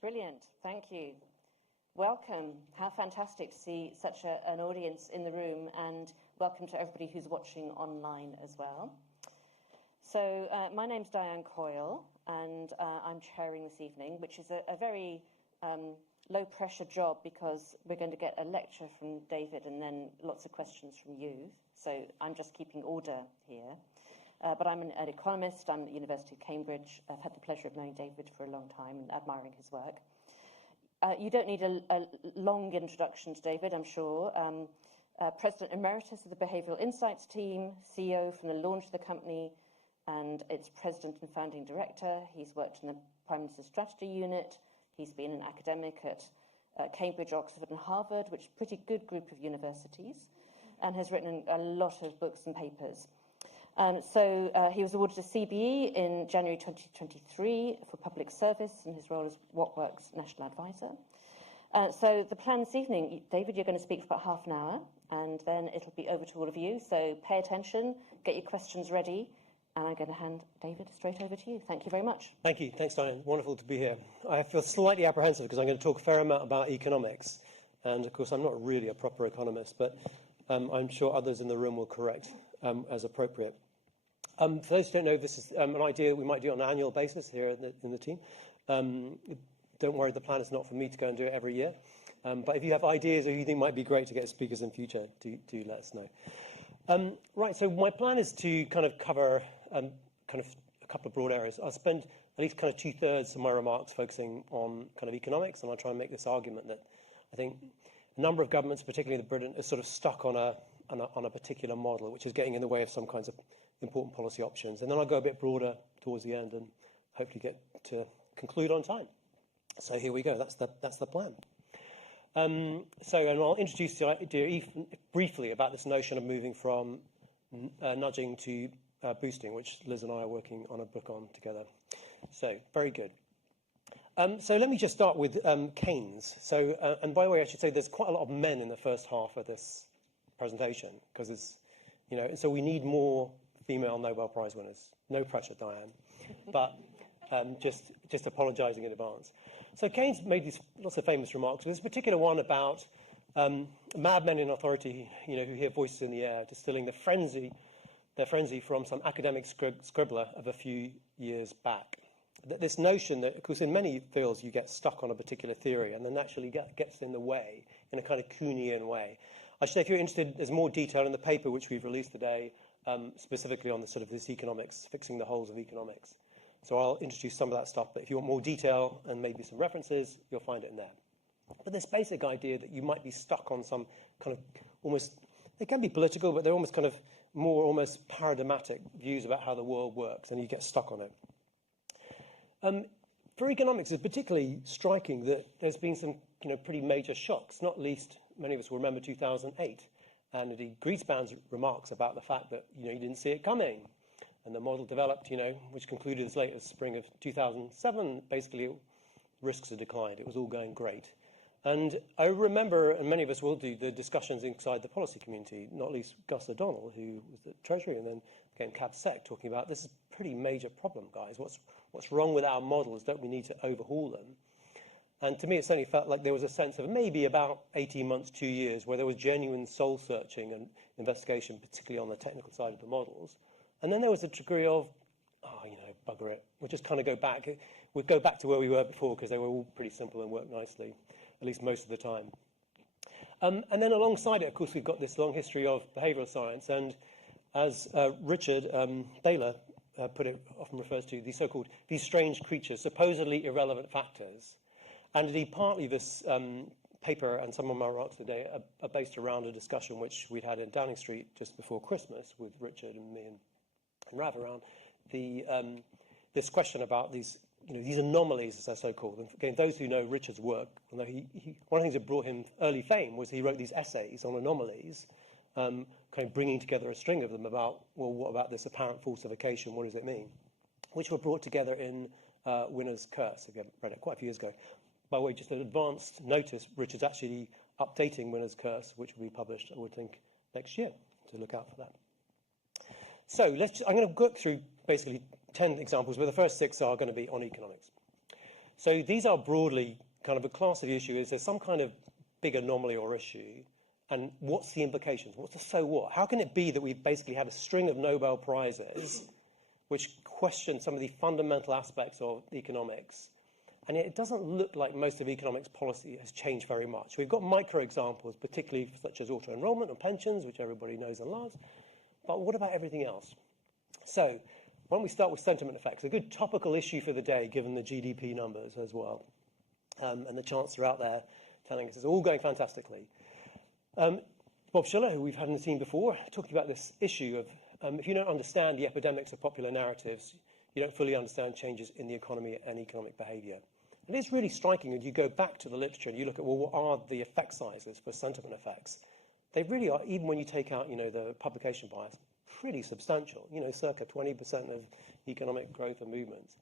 Brilliant, thank you. Welcome. How fantastic to see such an audience in the room, and welcome to everybody who's watching online as well. So my name's Diane Coyle, and I'm chairing this evening, which is a very low-pressure job because we're going to get a lecture from David and then lots of questions from you. So I'm just keeping order here. But I'm an economist. I'm at the University of Cambridge. I've had the pleasure of knowing David for a long time and admiring his work. You don't need a long introduction to David, I'm sure. President Emeritus of the Behavioural Insights team, CEO from the launch of the company, and its president and founding director. He's worked in the Prime Minister's Strategy Unit. He's been an academic at Cambridge, Oxford and Harvard, which is a pretty good group of universities, and has written a lot of books and papers. So he was awarded a CBE in January 2023 for public service in his role as What Works National Advisor. So the plan this evening, David, you're going to speak for about half an hour, and then it'll be over to all of you. So pay attention, get your questions ready, and I'm going to hand David straight over to you. Thank you very much. Thank you. Thanks, Diane. Wonderful to be here. I feel slightly apprehensive because I'm going to talk a fair amount about economics. And, of course, I'm not really a proper economist, but I'm sure others in the room will correct as appropriate. For those who don't know, this is an idea we might do on an annual basis here in the team. Don't worry, the plan is not for me to go and do it every year. But if you have ideas or you think might be great to get speakers in future, do let us know. Right, so my plan is to kind of cover kind of a couple of broad areas. I'll spend at least kind of 2/3 of my remarks focusing on kind of economics, and I'll try and make this argument that I think a number of governments, particularly in Britain, are sort of stuck on a particular model, which is getting in the way of some kinds of important policy options. And then I'll go a bit broader towards the end and hopefully get to conclude on time. So here we go. That's the plan. And I'll introduce the idea briefly about this notion of moving from nudging to boosting, which Liz and I are working on a book on together. So very good. So let me just start with Keynes. So, and by the way, I should say there's quite a lot of men in the first half of this presentation because it's, so we need more female Nobel Prize winners. No pressure, Diane, but just apologising in advance. So Keynes made these lots of famous remarks. There's a particular one about madmen in authority, who hear voices in the air, distilling their frenzy from some academic scribbler of a few years back. This notion that, of course, in many fields you get stuck on a particular theory and then naturally gets in the way in a kind of Kuhnian way. I should say, if you're interested, there's more detail in the paper which we've released today, specifically on the sort of this economics, fixing the holes of economics. So I'll introduce some of that stuff, but if you want more detail and maybe some references, you'll find it in there. But this basic idea that you might be stuck on some kind of almost, they can be political, but they're almost kind of more almost paradigmatic views about how the world works, and you get stuck on it. For economics, it's particularly striking that there's been some pretty major shocks, not least many of us will remember 2008, and indeed Greenspan's remarks about the fact that you didn't see it coming, and the model developed, which concluded as late as spring of 2007, basically risks had declined. It was all going great. And I remember, and many of us will do, the discussions inside the policy community, not least Gus O'Donnell, who was at Treasury and then became Cab Sec, talking about this is a pretty major problem, guys. What's wrong with our models? Don't we need to overhaul them? And to me, it certainly felt like there was a sense of maybe about 18 months, 2 years, where there was genuine soul-searching and investigation, particularly on the technical side of the models. And then there was a degree of, bugger it. We'll just kind of go back. We'll go back to where we were before because they were all pretty simple and worked nicely, at least most of the time. And then alongside it, of course, we've got this long history of behavioural science. And as Richard Thaler put it, often refers to these so-called, these strange creatures, supposedly irrelevant factors. And indeed, partly this paper and some of my remarks today are based around a discussion which we'd had in Downing Street just before Christmas with Richard and me and Rav around this question about these anomalies, as they're so called. And again, those who know Richard's work, although one of the things that brought him early fame was he wrote these essays on anomalies, kind of bringing together a string of them about, well, what about this apparent falsification? What does it mean? Which were brought together in Winner's Curse. Again, read it quite a few years ago. By the way, just an advanced notice, Richard's actually updating Winner's Curse, which will be published, I would think, next year. So look out for that. So I'm going to go through basically 10 examples, where the first 6 are going to be on economics. So these are broadly kind of a class of issue. Is there some kind of big anomaly or issue? And what's the implications? What's the so what? How can it be that we've basically had a string of Nobel Prizes which question some of the fundamental aspects of economics, and yet it doesn't look like most of economics policy has changed very much? We've got micro examples, particularly such as auto-enrollment and pensions, which everybody knows and loves, but what about everything else? So why don't we start with sentiment effects, a good topical issue for the day, given the GDP numbers as well, and the Chancellor out there telling us it's all going fantastically. Bob Schiller, who we've had in the team before, talking about this issue of if you don't understand the epidemics of popular narratives, you don't fully understand changes in the economy and economic behaviour. And it's really striking when you go back to the literature and you look at, well, what are the effect sizes for sentiment effects? They really are, even when you take out, the publication bias, pretty substantial, circa 20% of economic growth and movements.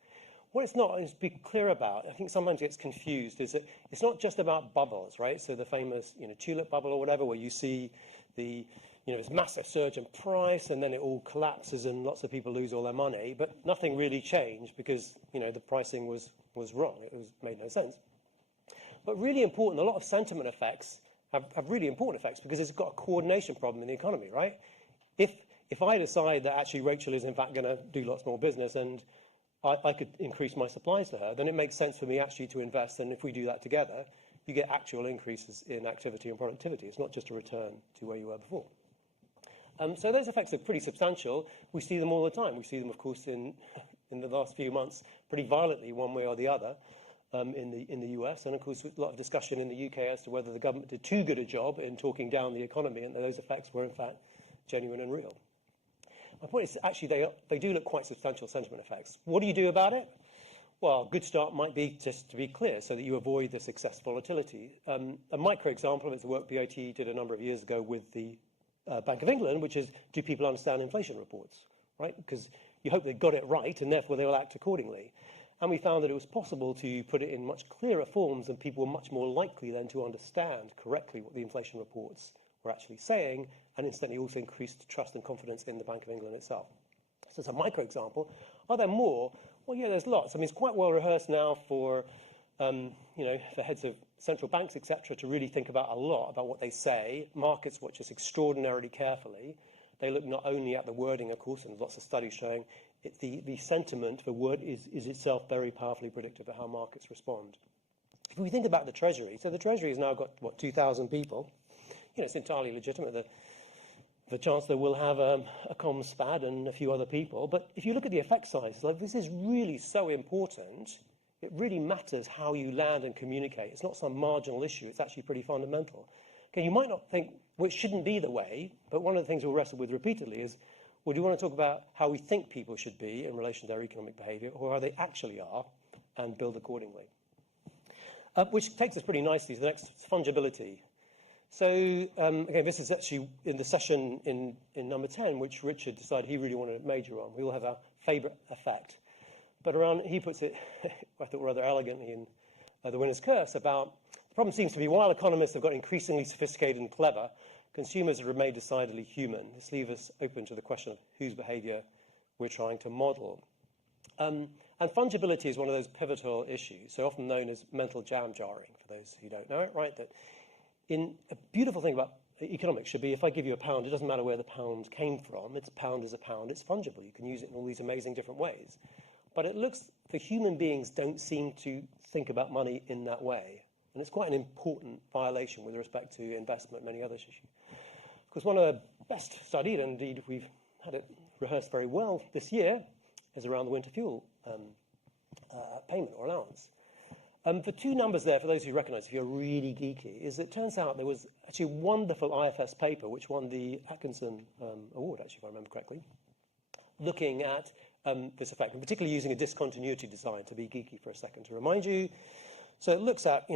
What it's not, is to be clear about, I think sometimes it gets confused, is that it's not just about bubbles, right? So the famous, tulip bubble or whatever, where you see the, this massive surge in price and then it all collapses and lots of people lose all their money, but nothing really changed because, the pricing was wrong. It made no sense. But really important, a lot of sentiment effects have really important effects because it's got a coordination problem in the economy, right? If I decide that actually Rachel is in fact going to do lots more business and I could increase my supplies to her, then it makes sense for me actually to invest. And if we do that together, you get actual increases in activity and productivity. It's not just a return to where you were before. So those effects are pretty substantial. We see them all the time. We see them, of course, in the last few months pretty violently one way or the other in the US. And, of course, a lot of discussion in the UK as to whether the government did too good a job in talking down the economy and that those effects were, in fact, genuine and real. My point is, actually, they do look quite substantial sentiment effects. What do you do about it? Well, a good start might be just to be clear so that you avoid this excess volatility. A micro example of it is the work BOT did a number of years ago with the Bank of England, which is, do people understand inflation reports, right? Because you hope they got it right, and therefore they will act accordingly. And we found that it was possible to put it in much clearer forms, and people were much more likely then to understand correctly what the inflation reports were actually saying, and incidentally also increased trust and confidence in the Bank of England itself. So it's a micro example. Are there more? Well, yeah, there's lots. I mean, it's quite well rehearsed now for, for heads of central banks, etc., to really think about a lot about what they say. Markets watch this extraordinarily carefully. They look not only at the wording, of course, and there's lots of studies showing the sentiment, the word is itself very powerfully predictive of how markets respond. If we think about the Treasury, so the Treasury has now got, 2,000 people. It's entirely legitimate. The Chancellor will have a comms spad and a few other people. But if you look at the effect size, this is really so important. It really matters how you land and communicate. It's not some marginal issue. It's actually pretty fundamental. Okay, you might not think, well, it shouldn't be the way, but one of the things we'll wrestle with repeatedly is, well, do you want to talk about how we think people should be in relation to their economic behaviour, or how they actually are, and build accordingly? Which takes us pretty nicely to the next, fungibility. So, again, this is actually in the session in number 10, which Richard decided he really wanted to major on. We all have our favourite effect. But he puts it, I thought, rather elegantly in The Winner's Curse, about the problem seems to be while economists have got increasingly sophisticated and clever, consumers have remained decidedly human. This leaves us open to the question of whose behaviour we're trying to model. And fungibility is one of those pivotal issues, so often known as mental jam jarring, for those who don't know it, right? That a beautiful thing about economics should be, if I give you a pound, it doesn't matter where the pound came from. It's pound is a pound. It's fungible. You can use it in all these amazing different ways. But it looks, the human beings don't seem to think about money in that way. And it's quite an important violation with respect to investment and many other issues. Of course, one of the best studied, and indeed we've had it rehearsed very well this year, is around the winter fuel payment or allowance. The two numbers there, for those who recognise, if you're really geeky, is it turns out there was actually a wonderful IFS paper which won the Atkinson Award, actually, if I remember correctly, looking at this effect, and particularly using a discontinuity design, to be geeky for a second, to remind you. So it looks at,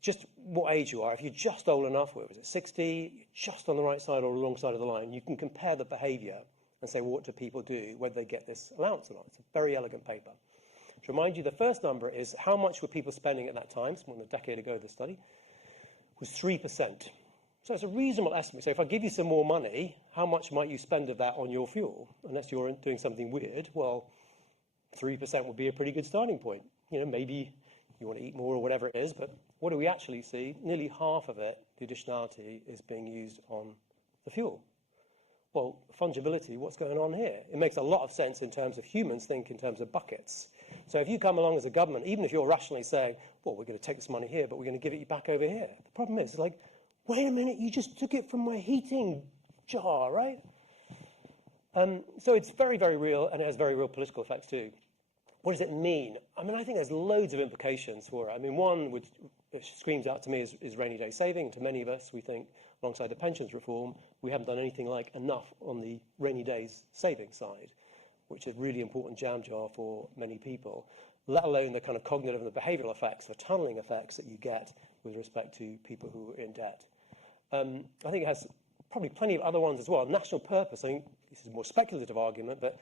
just what age you are. If you're just old enough, where was it, 60, just on the right side or the wrong side of the line, you can compare the behaviour and say, well, what do people do, whether they get this allowance or not. It's a very elegant paper. To remind you, the first number is how much were people spending at that time, it's more than a decade ago, the study, was 3%. So it's a reasonable estimate. So if I give you some more money, how much might you spend of that on your fuel? Unless you're doing something weird, well, 3% would be a pretty good starting point. Maybe you want to eat more or whatever it is. But what do we actually see? Nearly half of it, the additionality, is being used on the fuel. Well, fungibility, what's going on here? It makes a lot of sense in terms of humans think in terms of buckets. So if you come along as a government, even if you're rationally saying, well, we're going to take this money here, but we're going to give it back over here. The problem is, it's like, wait a minute, you just took it from my heating jar, right? So it's very, very real, and it has very real political effects too. What does it mean? I mean, I think there's loads of implications for it. I mean, one which screams out to me is rainy day saving. To many of us, we think, alongside the pensions reform, we haven't done anything like enough on the rainy days saving side, which is a really important jam jar for many people, let alone the kind of cognitive and the behavioural effects, the tunnelling effects that you get with respect to people who are in debt. I think it has probably plenty of other ones as well. National purpose, I think this is a more speculative argument, but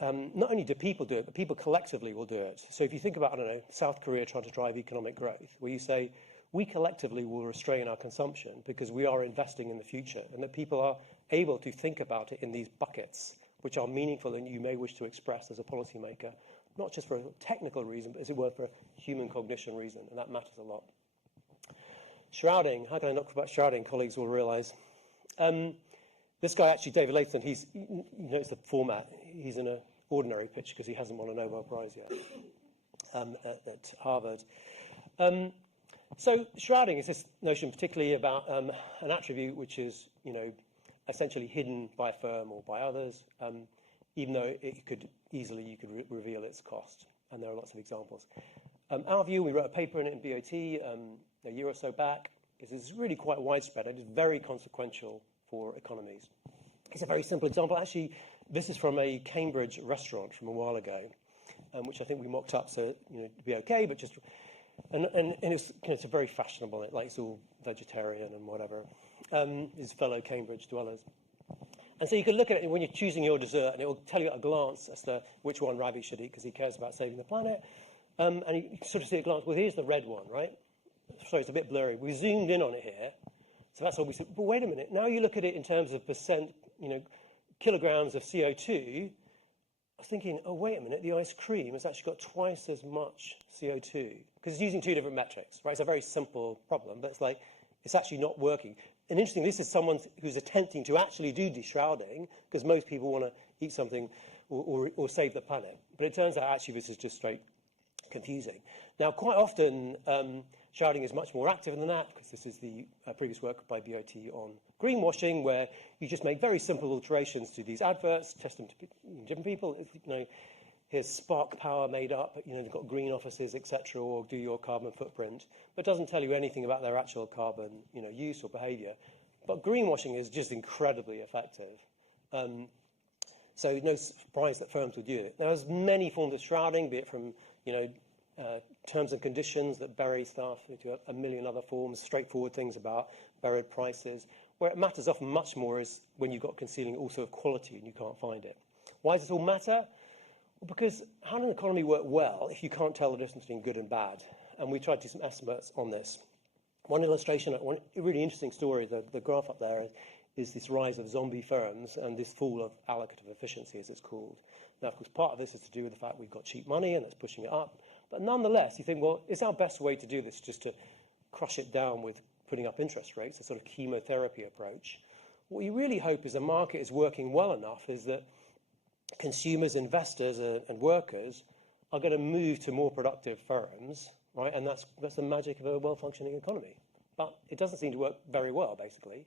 not only do people do it, but people collectively will do it. So if you think about, I don't know, South Korea trying to drive economic growth, where you say, we collectively will restrain our consumption because we are investing in the future, and that people are able to think about it in these buckets, which are meaningful and you may wish to express as a policymaker, not just for a technical reason, but as it were for a human cognition reason, and that matters a lot. Shrouding, how can I not talk about shrouding? Colleagues will realise. This guy, actually, David Halpern, you notice the format. He's in an ordinary pitch because he hasn't won a Nobel Prize yet at Harvard. So shrouding is this notion particularly about an attribute which is, essentially hidden by a firm or by others, even though it could you could reveal its cost. And there are lots of examples. Our view, we wrote a paper in it in BOT a year or so back. This is really quite widespread. It is very consequential for economies. It's a very simple example. Actually, this is from a Cambridge restaurant from a while ago, which I think we mocked up so to be okay, but just. And it's a very fashionable. It likes all vegetarian and whatever. His fellow Cambridge dwellers. And so you can look at it when you're choosing your dessert, and it will tell you at a glance as to which one Ravi should eat because he cares about saving the planet. And you can sort of see at a glance, well, here's the red one, right? Sorry, it's a bit blurry. We zoomed in on it here. So that's what we said. But wait a minute. Now you look at it in terms of percent, kilograms of CO2. I was thinking, oh, wait a minute, the ice cream has actually got twice as much CO2 because it's using two different metrics, right? It's a very simple problem, but it's actually not working. And interesting, this is someone who's attempting to actually do deshrouding because most people want to eat something or save the planet. But it turns out actually this is just straight confusing. Now, quite often, shrouding is much more active than that because this is the previous work by BOT on greenwashing, where you just make very simple alterations to these adverts, test them to different people. Here's spark power made up, they've got green offices, etc., or do your carbon footprint, but doesn't tell you anything about their actual carbon, use or behaviour. But greenwashing is just incredibly effective. So no surprise that firms would do it. Now, there's many forms of shrouding, be it from, terms and conditions that bury stuff into a million other forms, straightforward things about buried prices. Where it matters often much more is when you've got concealing also of quality and you can't find it. Why does this all matter? Well, because how does an economy work well if you can't tell the difference between good and bad? And we tried to do some estimates on this. One illustration, one really interesting story, the graph up there is this rise of zombie firms and this fall of allocative efficiency, as it's called. Now, of course, part of this is to do with the fact we've got cheap money and that's pushing it up. But nonetheless, you think, well, is our best way to do this just to crush it down with putting up interest rates, a sort of chemotherapy approach? What you really hope is the market is working well enough is that consumers, investors, and workers are going to move to more productive firms, right? And that's the magic of a well-functioning economy. But it doesn't seem to work very well, basically.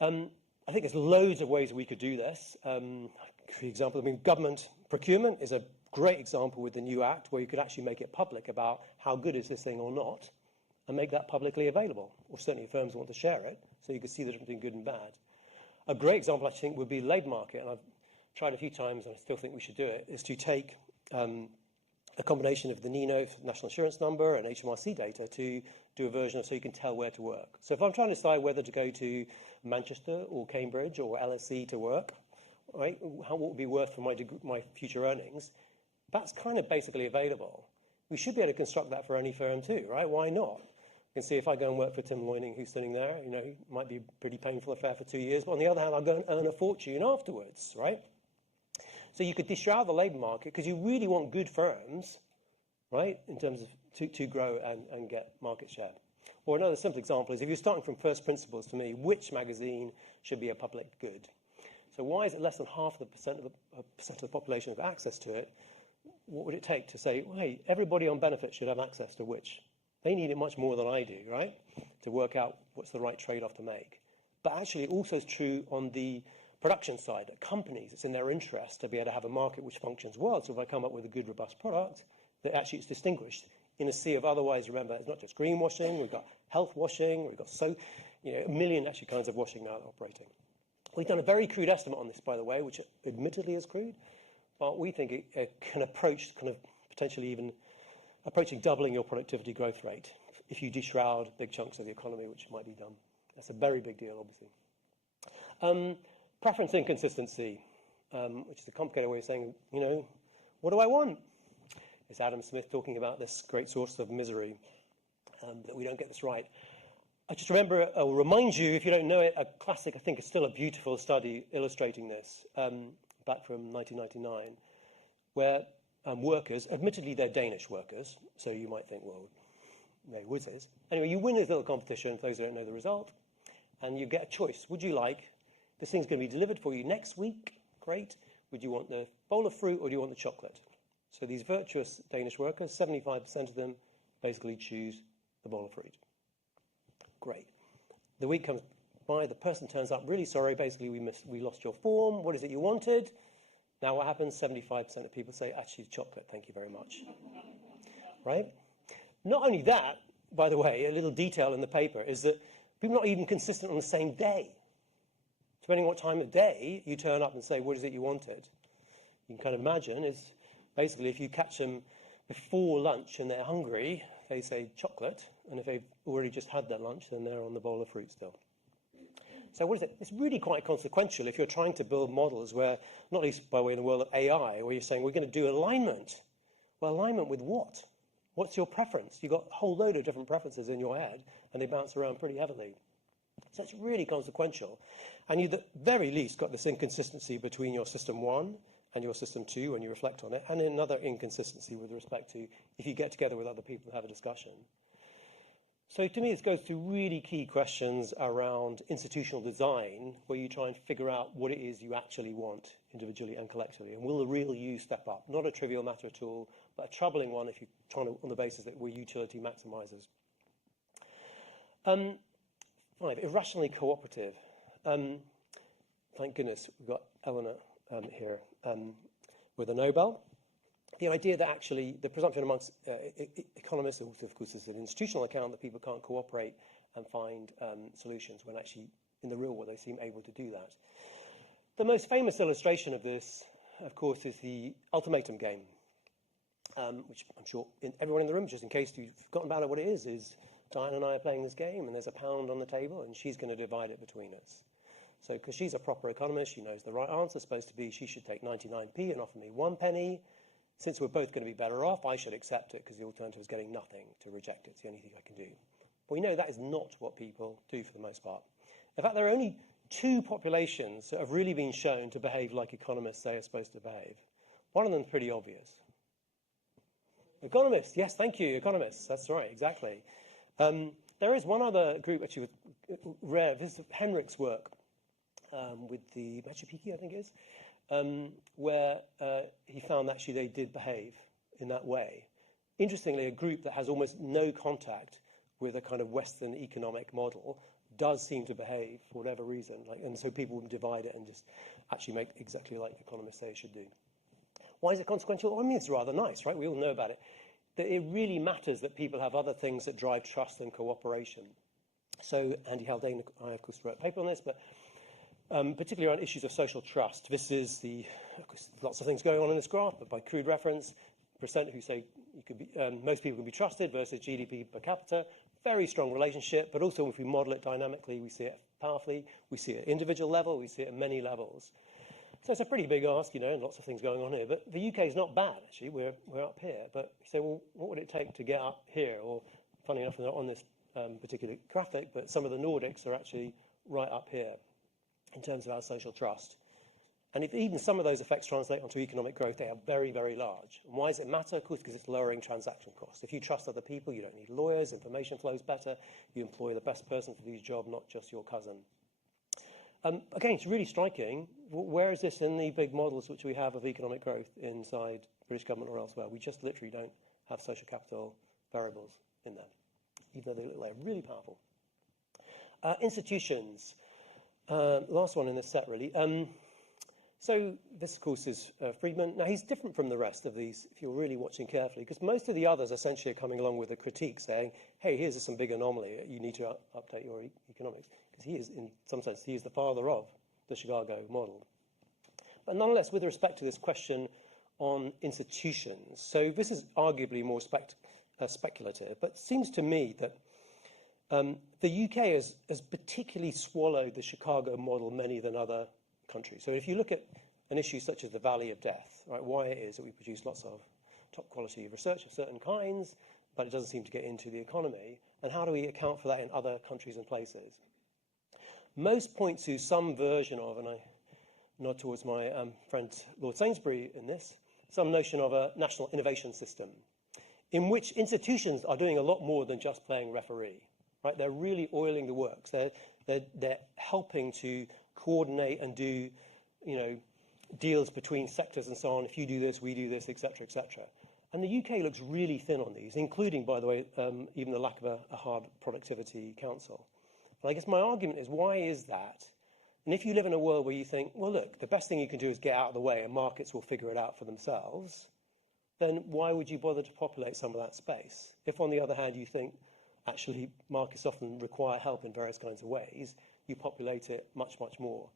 I think there's loads of ways we could do this. For example, government procurement is a great example with the new Act where you could actually make it public about how good is this thing or not and make that publicly available. Or certainly if firms want to share it, so you can see the difference between good and bad. A great example, I think, would be the labour market, and I've tried a few times and I still think we should do it, is to take a combination of the NINO, National Insurance Number, and HMRC data to do a version of so you can tell where to work. So if I'm trying to decide whether to go to Manchester or Cambridge or LSE to work, right, what would be worth for my future earnings, that's kind of basically available. We should be able to construct that for any firm too, right? Why not? You can see if I go and work for Tim Loining, who's sitting there, it might be a pretty painful affair for 2 years, but on the other hand, I'll go and earn a fortune afterwards, right? So you could deshroud the labour market because you really want good firms, right, in terms of to grow and get market share. Or another simple example is if you're starting from first principles, to me, which magazine should be a public good? So why is it less than half the percent of the population have access to it? What would it take to say, well, hey, everybody on benefit should have access to which? They need it much more than I do, right, to work out what's the right trade-off to make. But actually, it also is true on the production side. At companies, it's in their interest to be able to have a market which functions well. So if I come up with a good, robust product, that actually is distinguished in a sea of otherwise, remember, it's not just greenwashing, we've got health washing, we've got a million actually kinds of washing now operating. We've done a very crude estimate on this, by the way, which admittedly is crude, but we think it can approach potentially even approaching doubling your productivity growth rate if you de-shroud big chunks of the economy, which might be done. That's a very big deal, obviously. Preference inconsistency, which is a complicated way of saying, what do I want? It's Adam Smith talking about this great source of misery, that we don't get this right. I just remember, I'll remind you, if you don't know it, a classic, I think it's still a beautiful study illustrating this, back from 1999, where workers, admittedly they're Danish workers, so you might think, well, they're whizzes. Anyway, you win this little competition, for those who don't know the result, and you get a choice. Would you like, this thing's going to be delivered for you next week, great. Would you want the bowl of fruit or do you want the chocolate? So these virtuous Danish workers, 75% of them basically choose the bowl of fruit. Great. The week comes by, the person turns up, really sorry, basically we lost your form, what is it you wanted? Now what happens? 75% of people say, actually chocolate, thank you very much. Right? Not only that, by the way, a little detail in the paper is that people are not even consistent on the same day. Depending on what time of day you turn up and say, what is it you wanted? You can kind of imagine is basically if you catch them before lunch and they're hungry, they say chocolate, and if they've already just had their lunch, then they're on the bowl of fruit still. So what is it? It's really quite consequential if you're trying to build models where, not least by way in the world of AI, where you're saying we're going to do alignment. Well, alignment with what? What's your preference? You've got a whole load of different preferences in your head, and they bounce around pretty heavily. So it's really consequential. And you, at the very least, got this inconsistency between your system 1 and your system 2 when you reflect on it, and another inconsistency with respect to if you get together with other people and have a discussion. So to me, this goes to really key questions around institutional design, where you try and figure out what it is you actually want individually and collectively. And will the real you step up? Not a trivial matter at all, but a troubling one if you're trying to, on the basis that we're utility maximizers. 5, irrationally cooperative. Thank goodness we've got Eleanor here with a Nobel. The idea that actually the presumption amongst economists, also of course is an institutional account, that people can't cooperate and find solutions when actually in the real world they seem able to do that. The most famous illustration of this, of course, is the ultimatum game, which I'm sure everyone in the room, just in case you've forgotten about it, what it is Diane and I are playing this game and there's a pound on the table and she's going to divide it between us. So because she's a proper economist, she knows the right answer is supposed to be she should take 99p and offer me 1 penny. Since we're both going to be better off, I should accept it because the alternative is getting nothing, to reject it. It's the only thing I can do. But we know that is not what people do for the most part. In fact, there are only 2 populations that have really been shown to behave like economists say are supposed to behave. One of them is pretty obvious. Economists, yes, thank you, economists. That's right, exactly. There is one other group, actually, rare. This is Henrik's work with the Machu Picchu, I think it is. Where he found that actually they did behave in that way. Interestingly, a group that has almost no contact with a kind of Western economic model does seem to behave for whatever reason, and so people would divide it and just actually make exactly like economists say it should do. Why is it consequential? Well, I mean, it's rather nice, right? We all know about it. That it really matters that people have other things that drive trust and cooperation. So Andy Haldane, I of course wrote a paper on this, but particularly around issues of social trust. This is of course, lots of things going on in this graph, but by crude reference, percent who say you could be, most people can be trusted versus GDP per capita, very strong relationship, but also if we model it dynamically, we see it powerfully, we see it at individual level, we see it at many levels. So it's a pretty big ask, and lots of things going on here, but the UK is not bad, actually, we're up here, but you say, well, what would it take to get up here? Or, funny enough, they're not on this particular graphic, but some of the Nordics are actually right up here in terms of our social trust. And if even some of those effects translate onto economic growth, they are very, very large. And why does it matter? Of course, because it's lowering transaction costs. If you trust other people, you don't need lawyers, information flows better, you employ the best person to do your job, not just your cousin. Again, it's really striking. Where is this in the big models which we have of economic growth inside British government or elsewhere? We just literally don't have social capital variables in there, even though they look like really powerful. Institutions. Last one in this set, really. So this, of course, is Friedman. Now, he's different from the rest of these, if you're really watching carefully, because most of the others essentially are coming along with a critique saying, hey, here's some big anomaly. You need to update your economics. Because he is, in some sense, he is the father of the Chicago model. But nonetheless, with respect to this question on institutions, so this is arguably more speculative, but it seems to me that the UK has particularly swallowed the Chicago model many than other countries. So if you look at an issue such as the Valley of Death, right, why it is that we produce lots of top quality research of certain kinds, but it doesn't seem to get into the economy, and how do we account for that in other countries and places? Most point to some version of, and I nod towards my friend Lord Sainsbury in this, some notion of a national innovation system, in which institutions are doing a lot more than just playing referee. Right? They're really oiling the works. They're helping to coordinate and do, deals between sectors and so on. If you do this, we do this, etc., etc. And the UK looks really thin on these, including, by the way, even the lack of a hard productivity council. And I guess my argument is, why is that? And if you live in a world where you think, well, look, the best thing you can do is get out of the way and markets will figure it out for themselves, then why would you bother to populate some of that space? If, on the other hand, you think, actually, markets often require help in various kinds of ways, you populate it much, much more.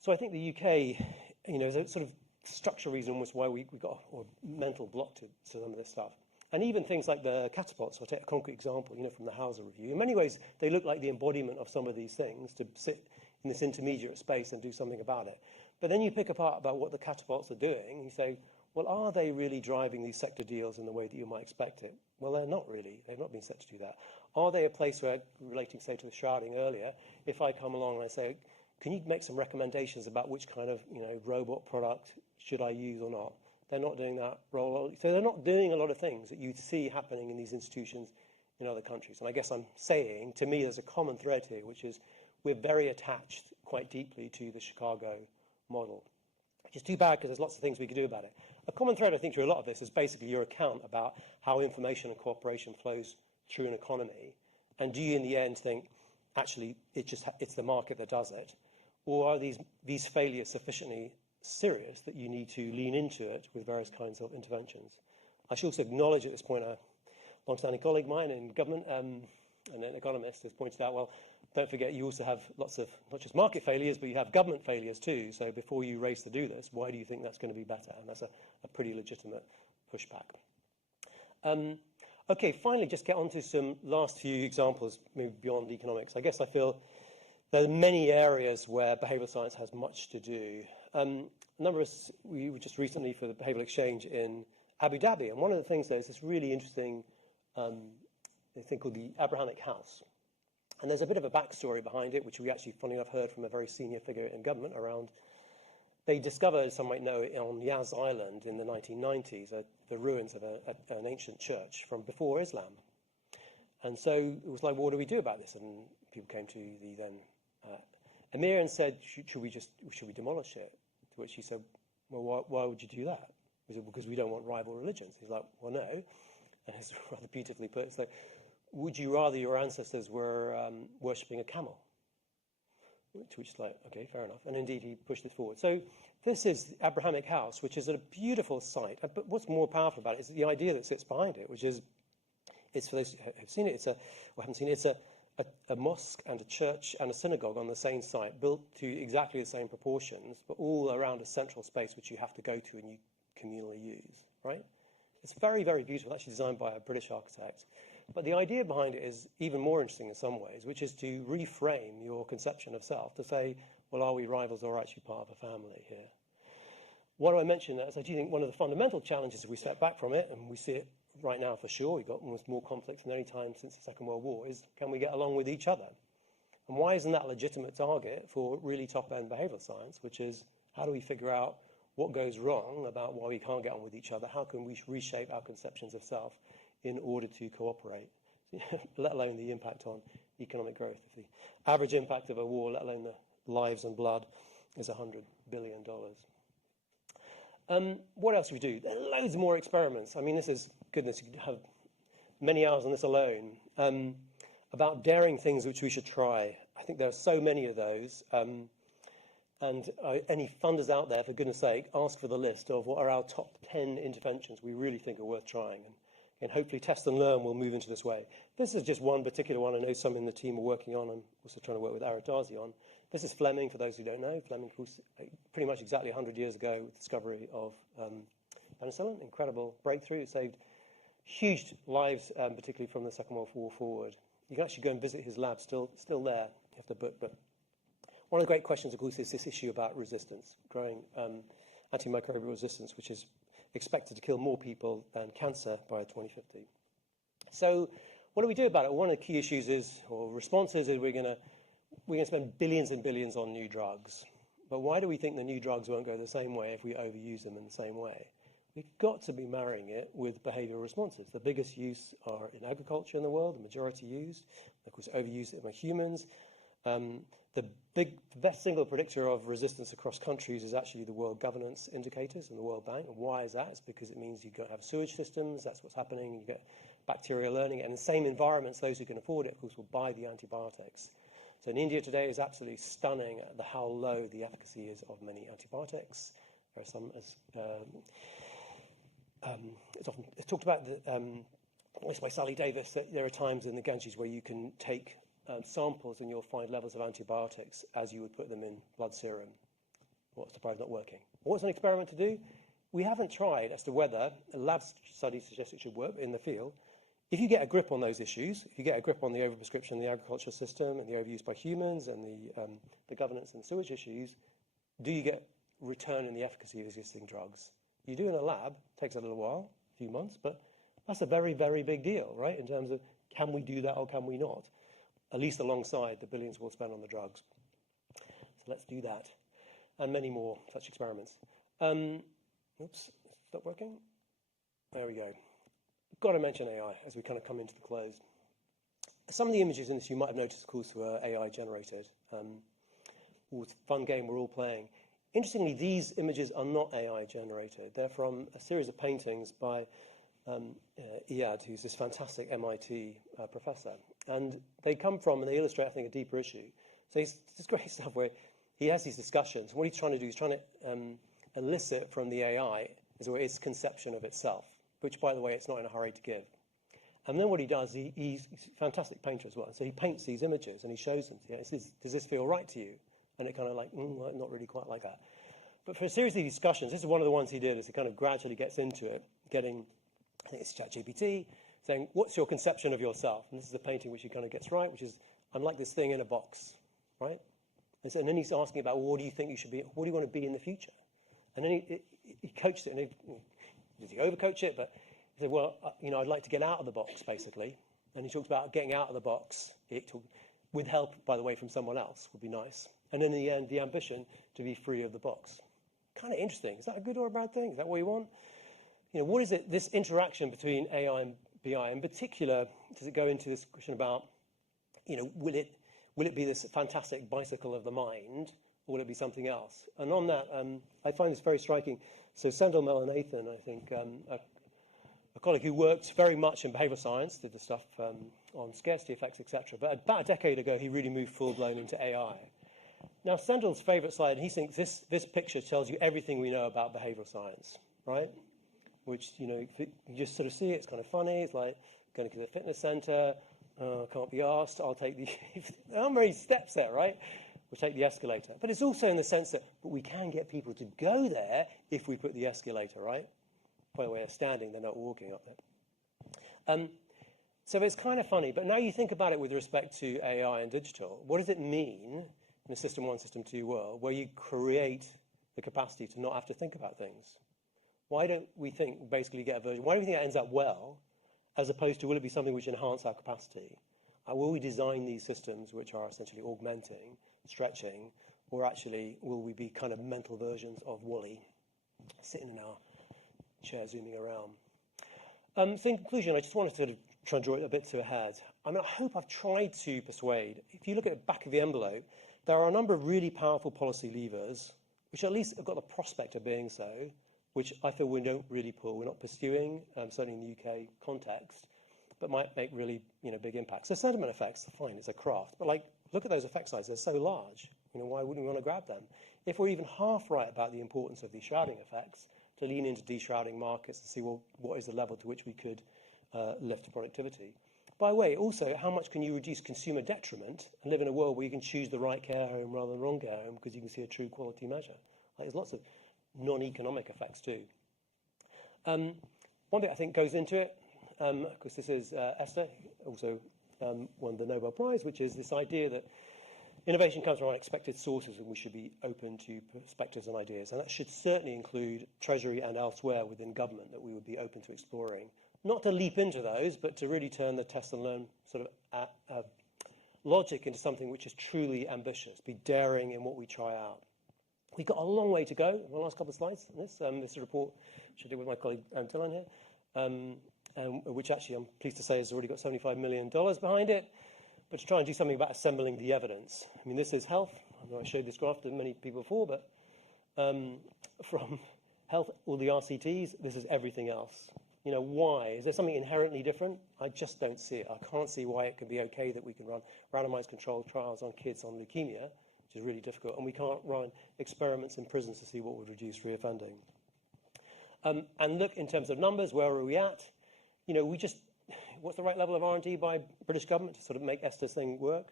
So I think the UK, is a sort of structural reason was why we got a mental block to some of this stuff. And even things like the catapults, I'll take a concrete example, from the Hauser Review. In many ways, they look like the embodiment of some of these things, to sit in this intermediate space and do something about it. But then you pick apart about what the catapults are doing, and you say, well, are they really driving these sector deals in the way that you might expect it? Well, they're not really. They've not been set to do that. Are they a place where, relating, say, to the shrouding earlier, if I come along and I say, can you make some recommendations about which kind of, robot product should I use or not? They're not doing that role. So they're not doing a lot of things that you see happening in these institutions in other countries. And I guess I'm saying, to me, there's a common thread here, which is we're very attached quite deeply to the Chicago model, which is too bad because there's lots of things we could do about it. A common thread, I think, through a lot of this is basically your account about how information and cooperation flows through an economy. And do you, in the end, think, actually, it's the market that does it? Or are these failures sufficiently serious that you need to lean into it with various kinds of interventions? I should also acknowledge at this point a long-standing colleague of mine in government, and an economist, has pointed out, well, don't forget you also have lots of, not just market failures, but you have government failures too. So before you race to do this, why do you think that's going to be better? And that's a pretty legitimate pushback. Okay, finally, just get on to some last few examples, maybe beyond economics. I guess I feel there are many areas where behavioural science has much to do. A number of us, we were just recently for the Behavioural Exchange in Abu Dhabi, and one of the things there is this really interesting thing called the Abrahamic House. And there's a bit of a backstory behind it, which we actually, funny enough, heard from a very senior figure in government around. They discovered, some might know, on Yas Island in the 1990s, the ruins of an ancient church from before Islam. And so it was like, well, what do we do about this? And people came to the then Emir and said, should we demolish it? To which he said, well, why would you do that? Was it because we don't want rival religions? He's like, well, no. And it's rather beautifully put. It's like, would you rather your ancestors were worshipping a camel? To which is like, okay, fair enough. And indeed, he pushed this forward. So this is the Abrahamic House, which is a beautiful site. But what's more powerful about it is the idea that sits behind it, which is, it's for those who have seen it, haven't seen it, it's a mosque and a church and a synagogue on the same site, built to exactly the same proportions, but all around a central space which you have to go to and you communally use, right? It's very, very beautiful, actually designed by a British architect. But the idea behind it is even more interesting in some ways, which is to reframe your conception of self, to say, well, are we rivals or actually part of a family here? Why do I mention that? Is I do think one of the fundamental challenges, if we step back from it, and we see it right now for sure, we've got almost more conflicts than any time since the Second World War, is can we get along with each other? And why isn't that a legitimate target for really top-end behavioural science, which is How do we figure out what goes wrong about why we can't get on with each other? How can we reshape our conceptions of self in order to cooperate, let alone the impact on economic growth? If the average impact of a war, let alone the lives and blood, is $100 billion. What else do we do? There are loads more experiments. I mean, this is, goodness, you could have many hours on this alone, about daring things which we should try. I think there are so many of those. Any funders out there, for goodness sake, ask for the list of what are our top 10 interventions we really think are worth trying. And hopefully Test and Learn will move into this way. This is just one particular one I know some in the team are working on. I'm also trying to work with Aritazi on. This is Fleming, for those who don't know. Fleming, pretty much exactly 100 years ago, with the discovery of penicillin. Incredible breakthrough. It saved huge lives, particularly from the Second World War forward. You can actually go and visit his lab, still there. You have to book. But one of the great questions, of course, is this issue about resistance, growing antimicrobial resistance, which is expected to kill more people than cancer by 2050. So what do we do about it? One of the key issues is, or responses is, we're going to spend billions and billions on new drugs. But why do we think the new drugs won't go the same way if we overuse them in the same way? We've got to be marrying it with behavioural responses. The biggest use are in agriculture in the world, the majority used. Of course, overuse it by humans. The best single predictor of resistance across countries is actually the World Governance Indicators and the World Bank. And why is that? It's because it means you've got to have sewage systems. That's what's happening. You get bacteria learning it. And the same environments, those who can afford it, of course, will buy the antibiotics. So in India today is absolutely stunning at how low the efficacy is of many antibiotics. There are some, it's talked about by Sally Davis, that there are times in the Ganges where you can take samples and you'll find levels of antibiotics as you would put them in blood serum. What's the prize not working? What's an experiment to do? We haven't tried as to whether lab studies suggest it should work in the field. If you get a grip on those issues, if you get a grip on the overprescription in the agriculture system and the overuse by humans and the governance and sewage issues, do you get return in the efficacy of existing drugs? You do in a lab, takes a little while, a few months, but that's a very, very big deal, right, in terms of can we do that or can we not, at least alongside the billions we'll spend on the drugs. So let's do that, and many more such experiments. Oops, stop working. There we go. Got to mention AI as we kind of come into the close. Some of the images in this you might have noticed, of course, were AI generated. It's a fun game we're all playing. Interestingly, these images are not AI generated. They're from a series of paintings by Iyad, who's this fantastic MIT professor. And they come from, and they illustrate, I think, a deeper issue. So it's this great stuff where he has these discussions. What he's trying to do is trying to elicit from the AI is its conception of itself, which, by the way, it's not in a hurry to give. And then what he does, he's a fantastic painter as well. So he paints these images and he shows them. He says, does this feel right to you? And it kind of like, not really quite like that. But for a series of discussions, this is one of the ones he did, is he kind of gradually gets into it, getting, I think it's ChatGPT, saying, what's your conception of yourself? And this is a painting which he kind of gets right, which is, I'm like this thing in a box, right? And then he's asking about, well, what do you think you should be? What do you want to be in the future? And then he coached it, and does he overcoach it? But he said, well, I'd like to get out of the box, basically. And he talks about getting out of the box, with help, by the way, from someone else would be nice. And then in the end, the ambition to be free of the box. Kind of interesting. Is that a good or a bad thing? Is that what you want? What is it, this interaction between AI and BI? In particular, does it go into this question about, will it be this fantastic bicycle of the mind, or will it be something else? And on that, I find this very striking. So Sendhil Melanathan, I think, a colleague who worked very much in behavioural science, did the stuff on scarcity effects, etc. But about a decade ago, he really moved full-blown into AI. Now, Sendhil's favourite slide, he thinks this picture tells you everything we know about behavioural science, right? Which, you just sort of see it, it's kind of funny. It's like going to the fitness centre, can't be asked, I'll take the... there aren't many steps there, right? We'll take the escalator. But it's also in the sense that we can get people to go there if we put the escalator, right? By the way, they're standing, they're not walking up there. So it's kind of funny. But now you think about it with respect to AI and digital. What does it mean in a System 1, System 2 world where you create the capacity to not have to think about things? Why don't we think, basically get a version? Why do we think that ends up well, as opposed to will it be something which enhance our capacity? Will we design these systems which are essentially augmenting, stretching, or actually will we be kind of mental versions of Wall-E, sitting in our chair zooming around? So in conclusion, I just wanted to sort of try and draw it a bit to a head. I mean, I hope I've tried to persuade. If you look at the back of the envelope, there are a number of really powerful policy levers, which at least have got the prospect of being so, which I feel we don't really pull. We're not pursuing, certainly in the UK context, but might make really, big impacts. So sentiment effects, fine, it's a craft, but look at those effect sizes, they're so large. Why wouldn't we want to grab them? If we're even half right about the importance of these shrouding effects, to lean into de-shrouding markets and see, well, what is the level to which we could lift productivity? By the way, also, how much can you reduce consumer detriment and live in a world where you can choose the right care home rather than the wrong care home because you can see a true quality measure? There's lots of non-economic effects too. One bit I think goes into it, because this is Esther, also won the Nobel Prize, which is this idea that innovation comes from unexpected sources and we should be open to perspectives and ideas. And that should certainly include Treasury and elsewhere within government that we would be open to exploring. Not to leap into those, but to really turn the test and learn sort of logic into something which is truly ambitious, be daring in what we try out. We've got a long way to go. My last couple of slides on this. This is a report which I did with my colleague Dylan here, which actually I'm pleased to say has already got $75 million behind it, but to try and do something about assembling the evidence. I mean, this is health. I know I showed this graph to many people before, but from health, all the RCTs, this is everything else. Why? Is there something inherently different? I just don't see it. I can't see why it could be okay that we can run randomized controlled trials on kids on leukemia, which is really difficult, and we can't run experiments in prisons to see what would reduce reoffending. And look, in terms of numbers, where are we at? What's the right level of R&D by British government to sort of make Esther's thing work?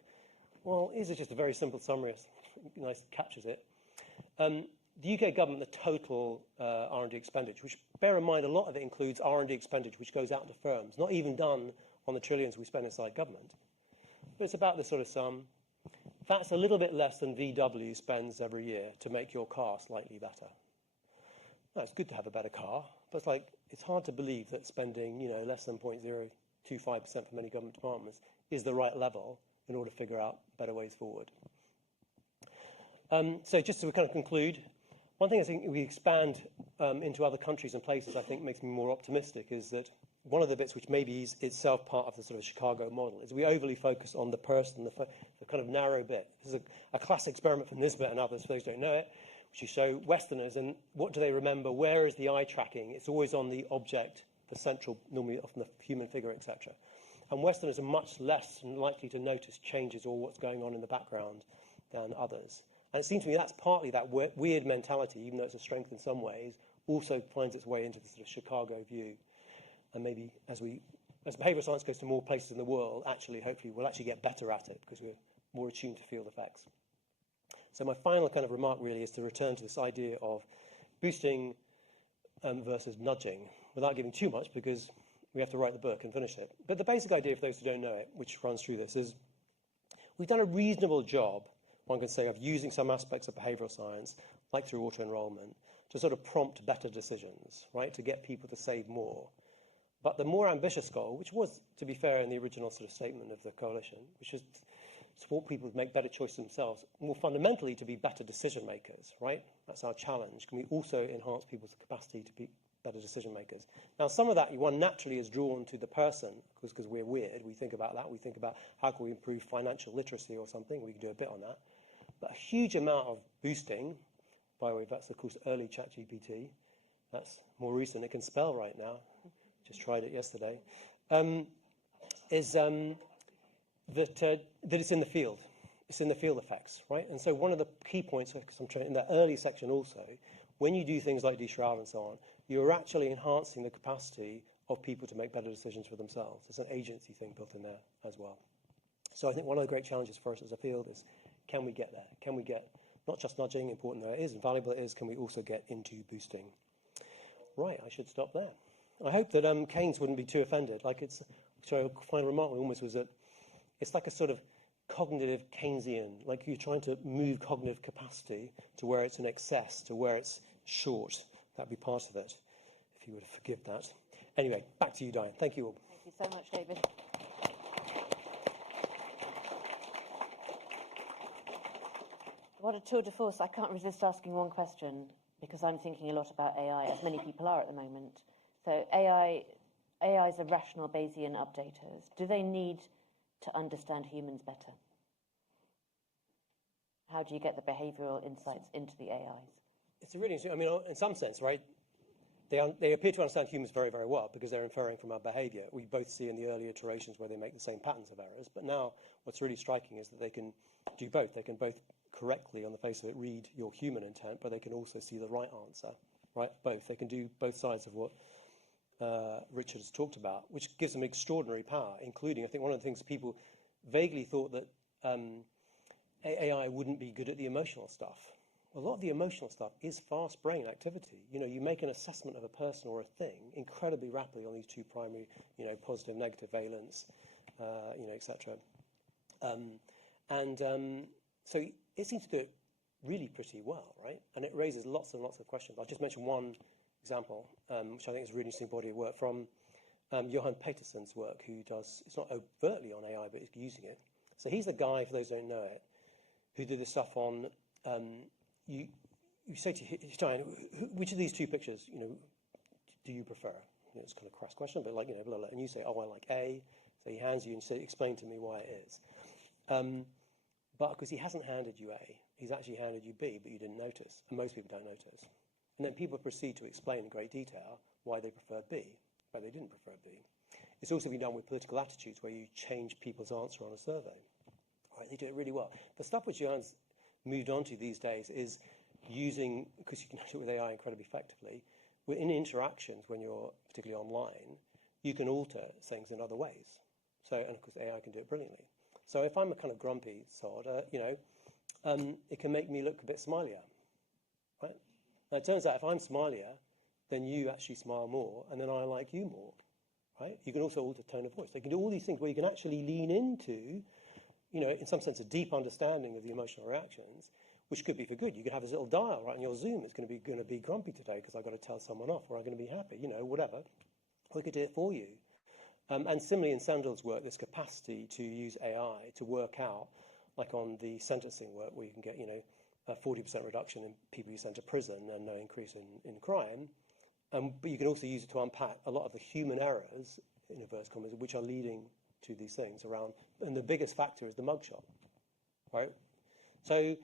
Well, this is just a very simple summary. Nice captures it. The UK government, the total R&D expenditure, which bear in mind a lot of it includes R&D expenditure which goes out to firms, not even done on the trillions we spend inside government. But it's about this sort of sum. That's a little bit less than VW spends every year to make your car slightly better. Now, it's good to have a better car, but it's hard to believe that spending less than 0.025% for many government departments is the right level in order to figure out better ways forward. So just to kind of conclude, one thing I think we expand into other countries and places I think makes me more optimistic is that one of the bits which maybe is itself part of the sort of Chicago model is we overly focus on the person, the kind of narrow bit. This is a classic experiment from Nisbet and others, for those who don't know it, which you show Westerners and what do they remember? Where is the eye tracking? It's always on the object, the central, normally often the human figure, etc. And Westerners are much less likely to notice changes or what's going on in the background than others. And it seems to me that's partly that weird mentality, even though it's a strength in some ways, also finds its way into the sort of Chicago view. And maybe as behavioural science goes to more places in the world, hopefully we'll actually get better at it because we're more attuned to field effects. So my final kind of remark really is to return to this idea of boosting versus nudging, without giving too much because we have to write the book and finish it. But the basic idea, for those who don't know it, which runs through this, is we've done a reasonable job, one can say, of using some aspects of behavioural science, like through auto-enrolment, to sort of prompt better decisions, right, to get people to save more. But the more ambitious goal, which was, to be fair, in the original sort of statement of the coalition, which is to support people to make better choices themselves, more fundamentally to be better decision makers, right? That's our challenge. Can we also enhance people's capacity to be better decision makers? Now, some of that one naturally is drawn to the person, because we're weird. We think about that. We think about how can we improve financial literacy or something. We can do a bit on that. But a huge amount of boosting, by the way, that's of course early ChatGPT. That's more recent. It can spell right now. Just tried it yesterday. Is that it's in the field. It's in the field effects, right? And so one of the key points, because I'm trying in that early section also, when you do things like de-shroud and so on, you're actually enhancing the capacity of people to make better decisions for themselves. There's an agency thing built in there as well. So I think one of the great challenges for us as a field is, can we get there? Can we get not just nudging, important though it is and valuable it is, can we also get into boosting? Right, I should stop there. I hope that Keynes wouldn't be too offended. So a final remark almost was that it's like a sort of cognitive Keynesian, like you're trying to move cognitive capacity to where it's in excess, to where it's short. That'd be part of it, if you would forgive that. Anyway, back to you, Diane. Thank you all. Thank you so much, David. What a tour de force. I can't resist asking one question because I'm thinking a lot about AI, as many people are at the moment. So AIs are rational Bayesian updaters. Do they need to understand humans better? How do you get the behavioural insights into the AIs? It's a really interesting, I mean, in some sense, right, they appear to understand humans very, very well because they're inferring from our behaviour. We both see in the early iterations where they make the same patterns of errors. But now what's really striking is that they can do both. They can both correctly, on the face of it, read your human intent, but they can also see the right answer, right? Both. They can do both sides of what Richard has talked about, which gives them extraordinary power, including, I think one of the things people vaguely thought that AI wouldn't be good at the emotional stuff. A lot of the emotional stuff is fast brain activity. You know, you make an assessment of a person or a thing incredibly rapidly on these two primary, you know, positive, negative valence, you know, etc. So it seems to do it really pretty well, right? And it raises lots and lots of questions. I'll just mention one example, which I think is a really interesting body of work from Johan Peterson's work, who does, it's not overtly on AI, but he's using it. So he's the guy, for those who don't know it, who did this stuff on, you say to Stein, which of these two pictures, you know, do you prefer? You know, it's kind of a crass question, but like, you know, blah, blah, and you say, oh, I like A. So he hands you and say, explain to me why it is. But because he hasn't handed you A, he's actually handed you B, but you didn't notice. And most people don't notice. And then people proceed to explain in great detail why they prefer B, why they didn't prefer B. It's also been done with political attitudes where you change people's answer on a survey. Right, they do it really well. The stuff which Johan's moved on to these days is using, because you can do it with AI incredibly effectively, in interactions when you're particularly online, you can alter things in other ways. So, and of course AI can do it brilliantly. So if I'm a kind of grumpy sod, you know, it can make me look a bit smilier, right? Now it turns out if I'm smilier, then you actually smile more, and then I like you more, right? You can also alter tone of voice. So you can do all these things where you can actually lean into, you know, in some sense, a deep understanding of the emotional reactions, which could be for good. You could have this little dial right in your Zoom. It's going to be grumpy today because I've got to tell someone off, or I'm going to be happy, you know, whatever. We could do it for you. And similarly, in Sandel's work, this capacity to use AI to work out, like on the sentencing work, where you can get, you know, a 40% reduction in people you send to prison and no increase in crime. But you can also use it to unpack a lot of the human errors, in inverted commas, which are leading to these things around, and the biggest factor is the mugshot, right? So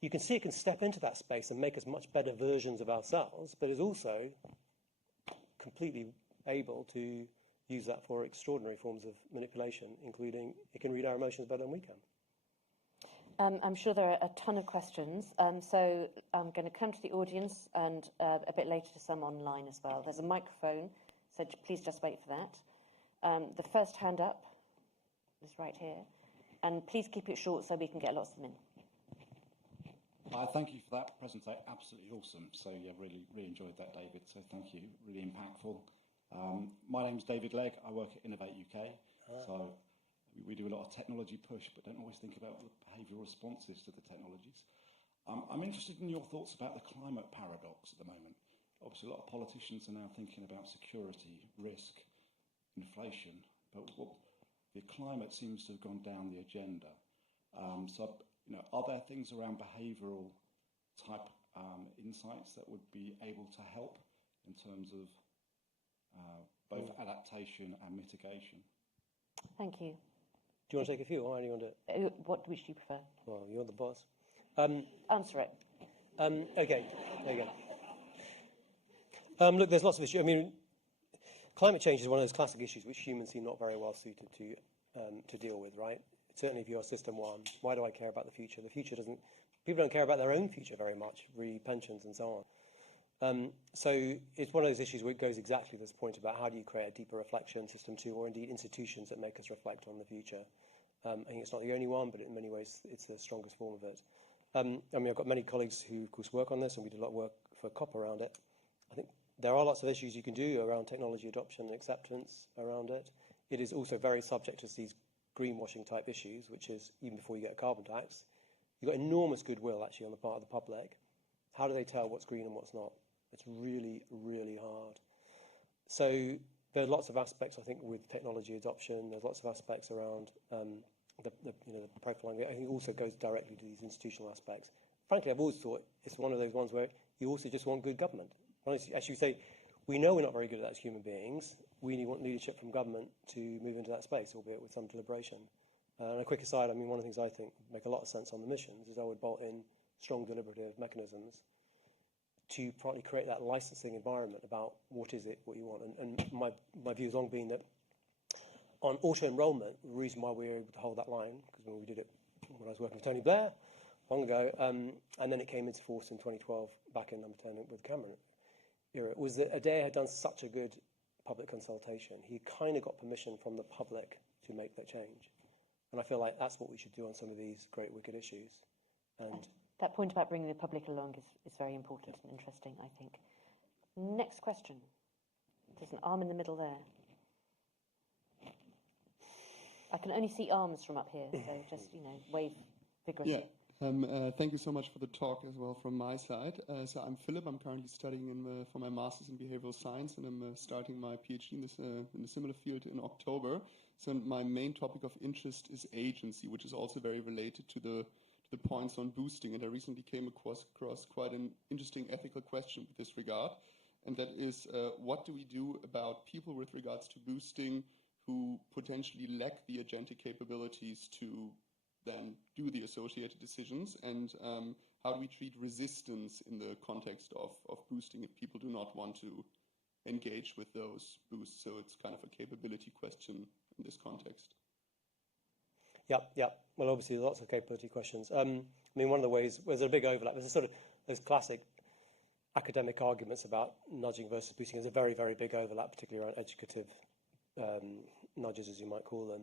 you can see it can step into that space and make us much better versions of ourselves, but is also completely able to use that for extraordinary forms of manipulation, including it can read our emotions better than we can. I'm sure there are a ton of questions, so I'm going to come to the audience and a bit later to some online as well. There's a microphone, so please just wait for that. The first hand up is right here, and please keep it short so we can get lots of them in. Thank you for that presentation, absolutely awesome. So yeah, really enjoyed that, David, so thank you, really impactful. My name's David Legg, I work at Innovate UK, so we do a lot of technology push, but don't always think about the behavioural responses to the technologies. I'm interested in your thoughts about the climate paradox at the moment. Obviously, a lot of politicians are now thinking about security, risk, inflation, but the climate seems to have gone down the agenda. So, you know, are there things around behavioural type insights that would be able to help in terms of both adaptation and mitigation? Thank you. Do you want to take a few, or do you want to? Which do you prefer? Well, you're the boss. Answer it. Okay, there you go. Look, there's lots of issues. I mean, climate change is one of those classic issues which humans seem not very well suited to deal with, right? Certainly if you're system one, why do I care about the future? The future doesn't, people don't care about their own future very much, re pensions and so on. So it's one of those issues where it goes exactly to this point about how do you create a deeper reflection, system two, or indeed institutions that make us reflect on the future. I think it's not the only one, but in many ways it's the strongest form of it. I mean, I've got many colleagues who, of course, work on this, and we did a lot of work for COP around it. I think there are lots of issues you can do around technology adoption and acceptance around it. It is also very subject to these greenwashing type issues, which is even before you get a carbon tax, you've got enormous goodwill actually on the part of the public. How do they tell what's green and what's not? It's really, really hard. So there are lots of aspects, I think, with technology adoption. There's lots of aspects around the profiling. I think it also goes directly to these institutional aspects. frankly, I've always thought it's one of those ones where you also just want good government. As you say, we know we're not very good at that as human beings. We want leadership from government to move into that space, albeit with some deliberation. And a quick aside, I mean, one of the things I think make a lot of sense on the missions is I would bolt in strong deliberative mechanisms to partly create that licensing environment about what is it, what you want. And my view has long been that on auto-enrollment, the reason why we were able to hold that line, because when we did it when I was working with Tony Blair, long ago, and then it came into force in 2012, back in number 10 with Cameron era, was that Adair had done such a good public consultation. He kind of got permission from the public to make that change. And I feel like that's what we should do on some of these great wicked issues. And that point about bringing the public along is very important and interesting, I think. Next question. There's an arm in the middle there. I can only see arms from up here, so just, wave vigorously. Yeah. Thank you so much for the talk as well from my side. So I'm Philip. I'm currently studying for my master's in behavioral science, and I'm starting my PhD in a similar field in October. So my main topic of interest is agency, which is also very related to the points on boosting. And I recently came across quite an interesting ethical question with this regard, and that is, what do we do about people with regards to boosting who potentially lack the agentic capabilities to then do the associated decisions, and how do we treat resistance in the context of boosting if people do not want to engage with those boosts? So it's kind of a capability question in this context. Yeah. Well, obviously, lots of capability questions. I mean, one of the ways, there's a big overlap. There's classic academic arguments about nudging versus boosting. There's a very, very big overlap, particularly around educative nudges, as you might call them.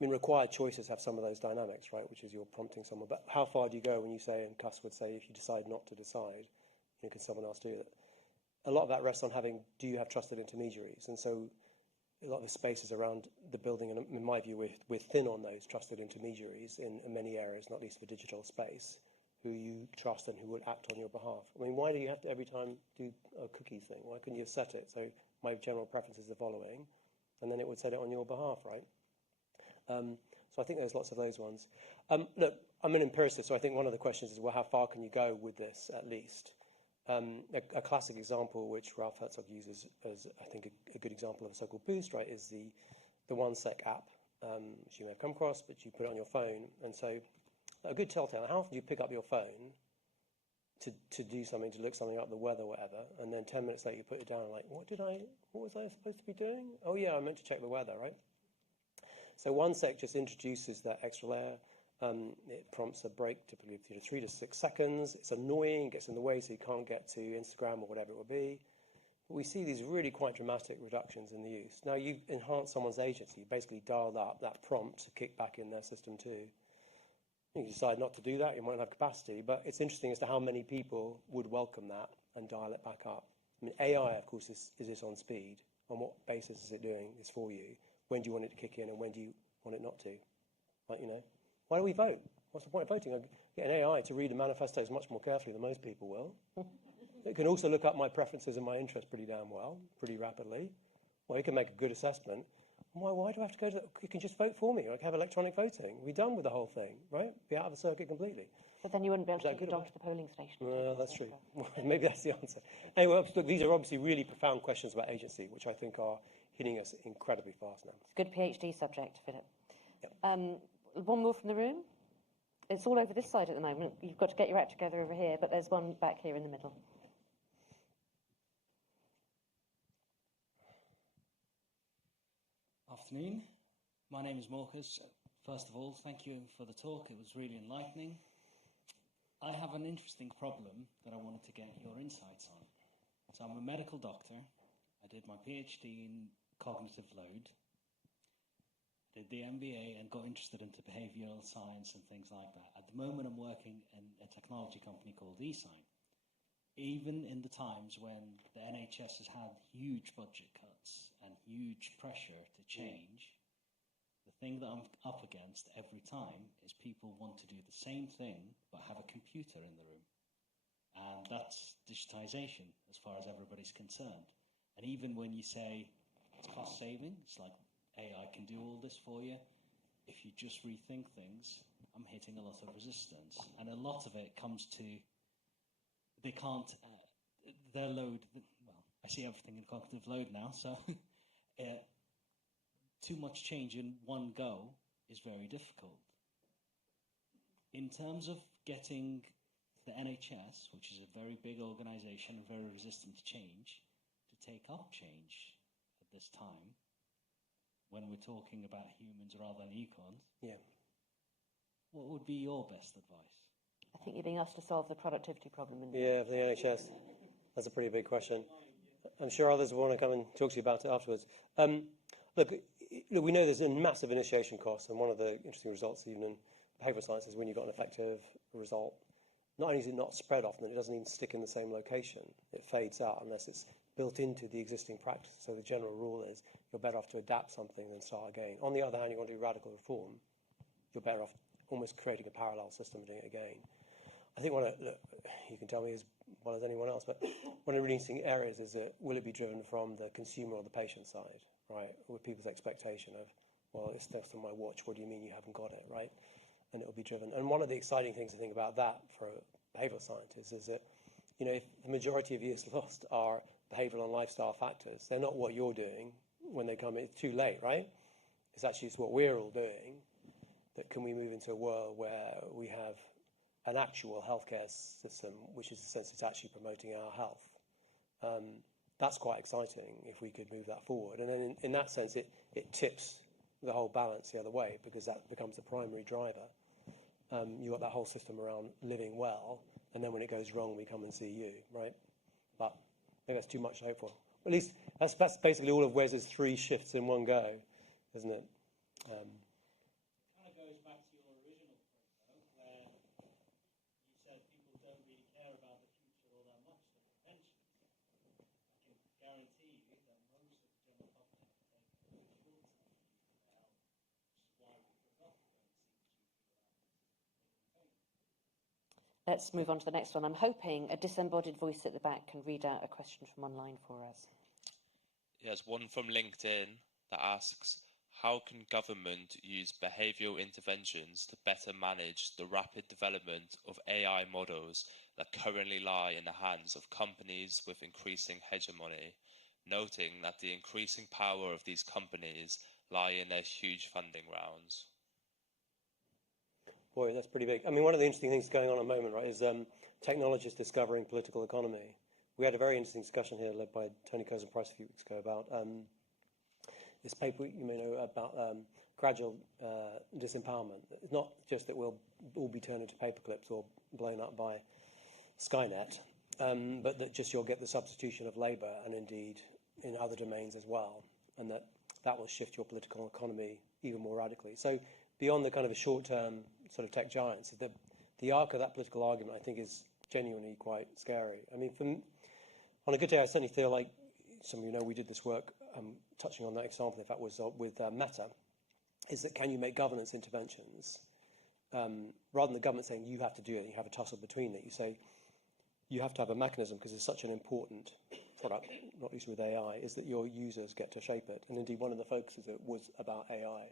I mean, required choices have some of those dynamics, right, which is you're prompting someone. But how far do you go when you say, and Cuss would say, if you decide not to decide, can someone else do that? A lot of that rests on do you have trusted intermediaries? And so a lot of the spaces around the building, and in my view, we're thin on those trusted intermediaries in many areas, not least for digital space, who you trust and who would act on your behalf. I mean, why do you have to every time do a cookie thing? Why couldn't you set it? So my general preference is the following, and then it would set it on your behalf, right? So I think there's lots of those ones. Look, I'm an empiricist, so I think one of the questions is, well, how far can you go with this, at least? A classic example, which Ralph Herzog uses as, I think, a good example of a so-called boost, right, is the OneSec app, which you may have come across, but you put it on your phone. And so a good telltale, how often do you pick up your phone to do something, to look something up, the weather, whatever, and then 10 minutes later you put it down and like, what was I supposed to be doing? Oh, yeah, I meant to check the weather, right? So OneSec just introduces that extra layer. It prompts a break, typically of 3 to 6 seconds. It's annoying, gets in the way, so you can't get to Instagram or whatever it will be. But we see these really quite dramatic reductions in the use. Now, you've enhanced someone's agency. You basically dialed up that prompt to kick back in their system too. You can decide not to do that. You might not have capacity. But it's interesting as to how many people would welcome that and dial it back up. I mean, AI, of course, is it on speed? On what basis is it doing this for you? When do you want it to kick in and when do you want it not to? Like, why do we vote? What's the point of voting? I get an AI to read the manifestos much more carefully than most people will. It can also look up my preferences and my interests pretty damn well, pretty rapidly. Well, it can make a good assessment. Why do I have to go to that? You can just vote for me. I can have electronic voting. We're done with the whole thing, right? Be out of the circuit completely. But then you wouldn't be able to take your dog to the polling station. No, that's true. Maybe that's the answer. Anyway, look, these are obviously really profound questions about agency, which I think are hitting us incredibly fast now. It's a good PhD subject, Philip. Yep. One more from the room. It's all over this side at the moment. You've got to get your act together over here, but there's one back here in the middle. Afternoon. My name is Marcus. First of all, thank you for the talk. It was really enlightening. I have an interesting problem that I wanted to get your insights on. So I'm a medical doctor. I did my PhD in cognitive load, did the MBA and got interested into behavioural science and things like that. At the moment, I'm working in a technology company called eSign. Even in the times when the NHS has had huge budget cuts and huge pressure to change, the thing that I'm up against every time is people want to do the same thing but have a computer in the room. And that's digitisation as far as everybody's concerned. And even when you say it's cost saving, it's like AI can do all this for you. If you just rethink things, I'm hitting a lot of resistance. And a lot of it comes to, they can't, their load, well, I see everything in cognitive load now, so too much change in one go is very difficult. In terms of getting the NHS, which is a very big organisation and very resistant to change, to take up change at this time, when we're talking about humans rather than econs, what would be your best advice? I think you're being asked to solve the productivity problem. Yeah, for the NHS. That's a pretty big question. I'm sure others will want to come and talk to you about it afterwards. Look, we know there's a massive initiation cost, and one of the interesting results, even in behavioural science, is when you've got an effective result, not only is it not spread often, it doesn't even stick in the same location. It fades out unless it's built into the existing practice. So the general rule is you're better off to adapt something than start again. On the other hand, you want to do radical reform, you're better off almost creating a parallel system and doing it again. I think look, you can tell me as well as anyone else, but one of the really interesting areas is that will it be driven from the consumer or the patient side, right? With people's expectation of, well, it's stuff's on my watch, what do you mean you haven't got it, right? And it will be driven. And one of the exciting things I think about that for behavioural scientists is that, you know, if the majority of years lost are behavioural and lifestyle factors, they're not what you're doing when they come in. It's too late, right? It's actually what we're all doing. That can we move into a world where we have an actual healthcare system, which is the sense it's actually promoting our health. That's quite exciting if we could move that forward. And then in that sense, it tips the whole balance the other way, because that becomes the primary driver. You've got that whole system around living well, and then when it goes wrong, we come and see you, right? But maybe that's too much to hope for. At least that's basically all of Wes's 3 shifts in one go, isn't it? Let's move on to the next one. I'm hoping a disembodied voice at the back can read out a question from online for us. There's one from LinkedIn that asks, how can government use behavioural interventions to better manage the rapid development of AI models that currently lie in the hands of companies with increasing hegemony, noting that the increasing power of these companies lie in their huge funding rounds? Boy, that's pretty big. I mean, one of the interesting things going on at the moment, right, is technologists discovering political economy. We had a very interesting discussion here led by Tony Curzon-Price a few weeks ago about this paper, you may know, about gradual disempowerment. It's not just that we'll all be turned into paperclips or blown up by Skynet, but that just you'll get the substitution of labour, and indeed in other domains as well, and that will shift your political economy even more radically. So beyond the kind of a short-term sort of tech giants, the arc of that political argument, I think, is genuinely quite scary. I mean, on a good day, I certainly feel like, some of you know, we did this work touching on that example, in fact, was with Meta, is that can you make governance interventions, rather than the government saying you have to do it, and you have a tussle between it, you say you have to have a mechanism, because it's such an important product, not least with AI, is that your users get to shape it. And indeed, one of the focuses was about AI.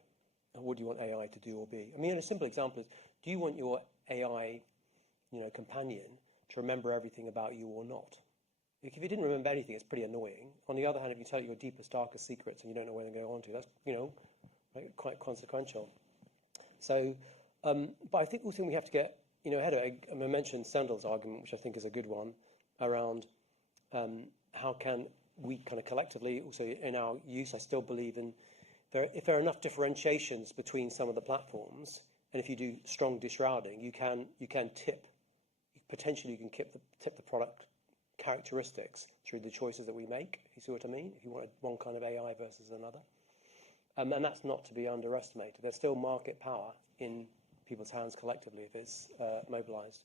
What do you want AI to do or be? I mean, a simple example is, do you want your AI, companion to remember everything about you or not? If you didn't remember anything, it's pretty annoying. On the other hand, if you tell it your deepest, darkest secrets and you don't know where they go on to, that's, right, quite consequential. So, but I think also we have to get, ahead of it. I mentioned Sendel's argument, which I think is a good one, around how can we kind of collectively, also in our use, I still believe in, if there are enough differentiations between some of the platforms, and if you do strong disrouting, you can tip, potentially you can tip the product characteristics through the choices that we make. You see what I mean? If you want one kind of AI versus another. And that's not to be underestimated. There's still market power in people's hands collectively if it's mobilised.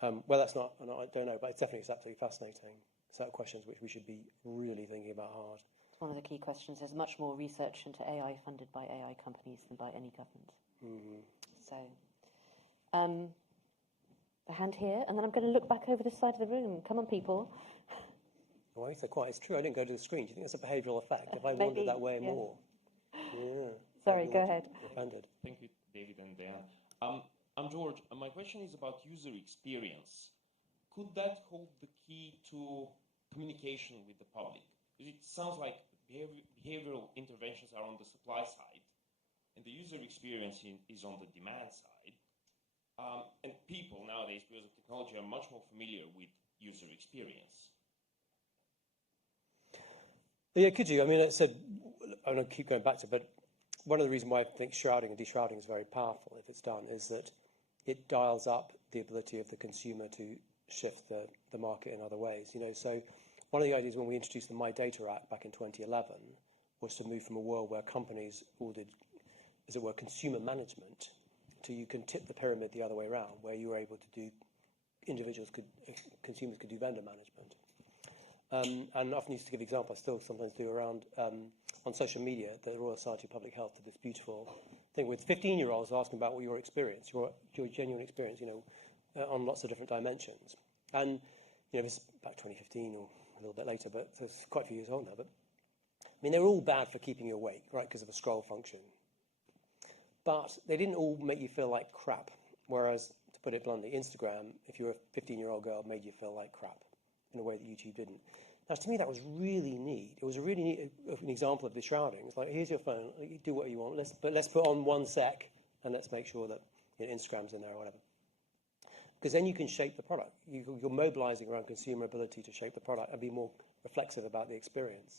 Well, that's not, I don't know, but it's definitely absolutely fascinating set of questions which we should be really thinking about hard. One of the key questions. There's much more research into AI funded by AI companies than by any government. Mm-hmm. So, the hand here, and then I'm going to look back over this side of the room. Come on, people. Why so quiet? It's true, I didn't go to the screen. Do you think that's a behavioural effect? If I wandered that way more? Yeah. Sorry, go ahead. Offended. Thank you, David and Diane. I'm George, and my question is about user experience. Could that hold the key to communication with the public? Because it sounds like behavioral interventions are on the supply side, and the user experience is on the demand side. And people nowadays, because of technology, are much more familiar with user experience. Yeah, could you? I mean, I said, I'm going to keep going back to it, but one of the reasons why I think shrouding and deshrouding is very powerful, if it's done, is that it dials up the ability of the consumer to shift the market in other ways. So one of the ideas when we introduced the My Data Act back in 2011 was to move from a world where companies all did, as it were, consumer management, to you can tip the pyramid the other way around, where you were able to do, consumers could do vendor management. And often used to give examples, I still sometimes do around on social media, the Royal Society of Public Health did this beautiful thing with 15-year-olds asking about what your experience, your genuine experience, on lots of different dimensions. And this is back 2015 or a little bit later, but so it's quite a few years old now. But I mean, they were all bad for keeping you awake, right, because of a scroll function. But they didn't all make you feel like crap. Whereas, to put it bluntly, Instagram, if you were a 15-year-old girl, made you feel like crap in a way that YouTube didn't. Now, to me, that was really neat. It was a really neat an example of deshrouding. It's like, here's your phone, you do what you want, but let's put on one sec, and let's make sure that Instagram's in there or whatever. Because then you can shape the product. You're mobilizing around consumer ability to shape the product and be more reflexive about the experience.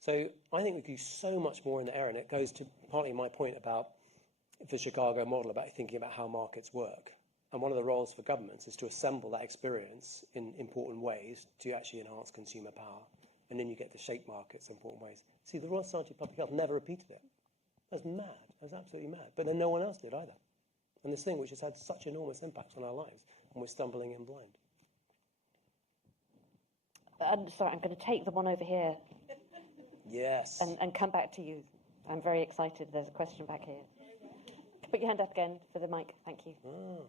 So I think we could do so much more in the area, and it goes to partly my point about the Chicago model, about thinking about how markets work. And one of the roles for governments is to assemble that experience in important ways to actually enhance consumer power. And then you get to shape markets in important ways. See, the Royal Society of Public Health never repeated it. That's mad. That's absolutely mad. But then no one else did either. And this thing which has had such enormous impact on our lives, and we're stumbling in blind. Sorry, I'm going to take the one over here. Yes. And come back to you. I'm very excited. There's a question back here. Put your hand up again for the mic. Thank you. Oh.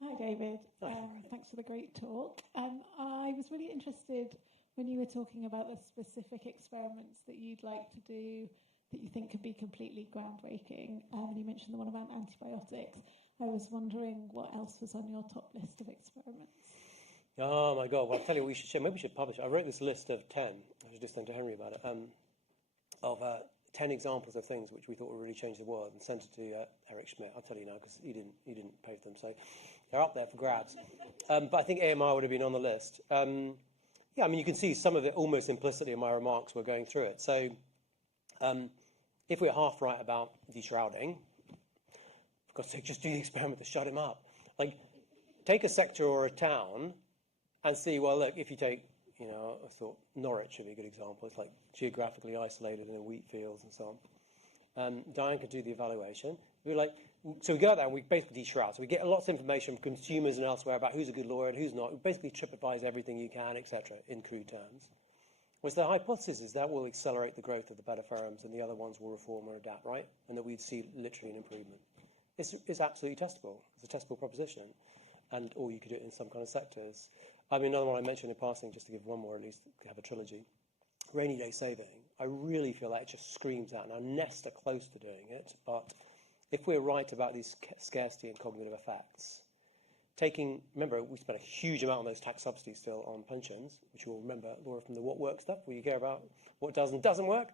Hi, David. Thanks for the great talk. I was really interested when you were talking about the specific experiments that you'd like to do that you think could be completely groundbreaking. And you mentioned the one about antibiotics. I was wondering what else was on your top list of experiments. Oh, my God. Well, I'll tell you what we should share. Maybe we should publish it. I wrote this list of 10. I should just send to Henry about it. Of 10 examples of things which we thought would really change the world, and sent it to Eric Schmidt. I'll tell you now, because he didn't pay for them. So they're up there for grabs. But I think AMR would have been on the list. Yeah, I mean, you can see some of it almost implicitly in my remarks. We're going through it. So if we're half right about deshrouding, for God's sake, just do the experiment to shut him up. Like, take a sector or a town and see, well, look, if you take, I thought Norwich would be a good example. It's like geographically isolated in the wheat fields and so on. Diane could do the evaluation. So we go out there and we basically deshroud. So we get lots of information from consumers and elsewhere about who's a good lawyer and who's not. We basically TripAdvise everything you can, etc., in crude terms. Whereas the hypothesis is that will accelerate the growth of the better firms and the other ones will reform or adapt, right? And that we'd see literally an improvement. It's absolutely testable. It's a testable proposition. Or you could do it in some kind of sectors. I mean, another one I mentioned in passing, just to give one more at least, to have a trilogy. Rainy day saving. I really feel like it just screams out. Now, Nest are close to doing it, but if we're right about these scarcity and cognitive effects, remember, we spent a huge amount on those tax subsidies still on pensions, which you'll remember, Laura, from the what works stuff, where you care about what does and doesn't work.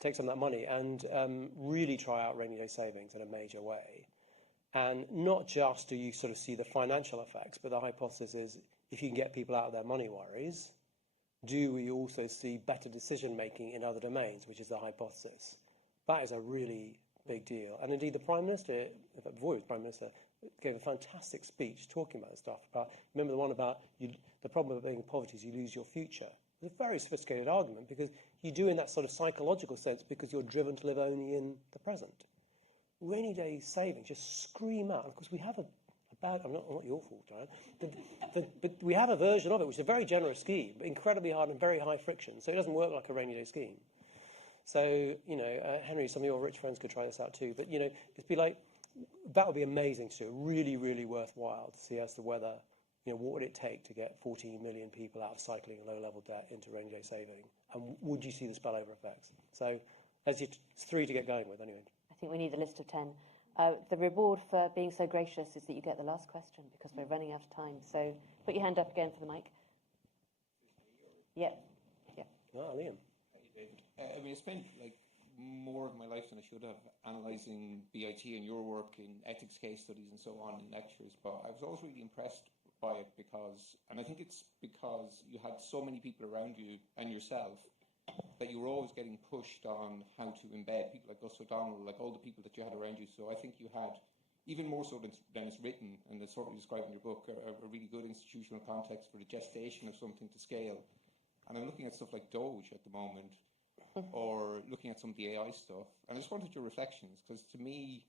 Take some of that money and really try out rainy day savings in a major way. And not just do you sort of see the financial effects, but the hypothesis is if you can get people out of their money worries, do we also see better decision-making in other domains, which is the hypothesis? That is a really big deal. And indeed, the Prime Minister, before he was Prime Minister, gave a fantastic speech talking about this stuff. Remember the one about the problem of being in poverty is you lose your future. It's a very sophisticated argument because you do in that sort of psychological sense because you're driven to live only in the present. Rainy day savings just scream out. Of course, we have a bad, not your fault, right? But we have a version of it, which is a very generous scheme, but incredibly hard and very high friction. So it doesn't work like a rainy day scheme. So, Henry, some of your rich friends could try this out too. But, it'd be like, that would be amazing to do. Really, really worthwhile to see as to whether, what would it take to get 14 million people out of cycling and low-level debt into rainy day saving? And would you see the spillover effects? So, there's 3 to get going with, anyway. I think we need a list of 10. The reward for being so gracious is that you get the last question because we're running out of time. So put your hand up again for the mic. Yeah. Oh, Liam. Hey, David. I mean, I spent like more of my life than I should have analysing BIT and your work in ethics case studies and so on in lectures, but I was always really impressed by it because, and I think it's because you had so many people around you and yourself that you were always getting pushed on how to embed people like Gus O'Donnell, like all the people that you had around you. So I think you had, even more so than it's written and it's sort of described in your book, a really good institutional context for the gestation of something to scale. And I'm looking at stuff like Doge at the moment, or looking at some of the AI stuff. And I just wanted your reflections, because to me,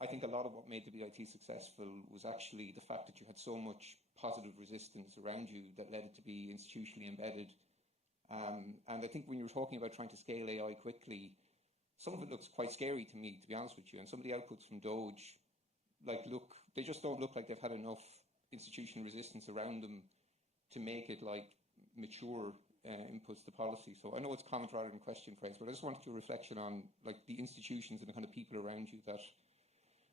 I think a lot of what made the BIT successful was actually the fact that you had so much positive resistance around you that led it to be institutionally embedded. And I think when you were talking about trying to scale AI quickly, some of it looks quite scary to me, to be honest with you. And some of the outputs from Doge, they just don't look like they've had enough institutional resistance around them to make it like mature inputs to policy. So I know it's comment rather than question phrase, but I just wanted your reflection on like the institutions and the kind of people around you that,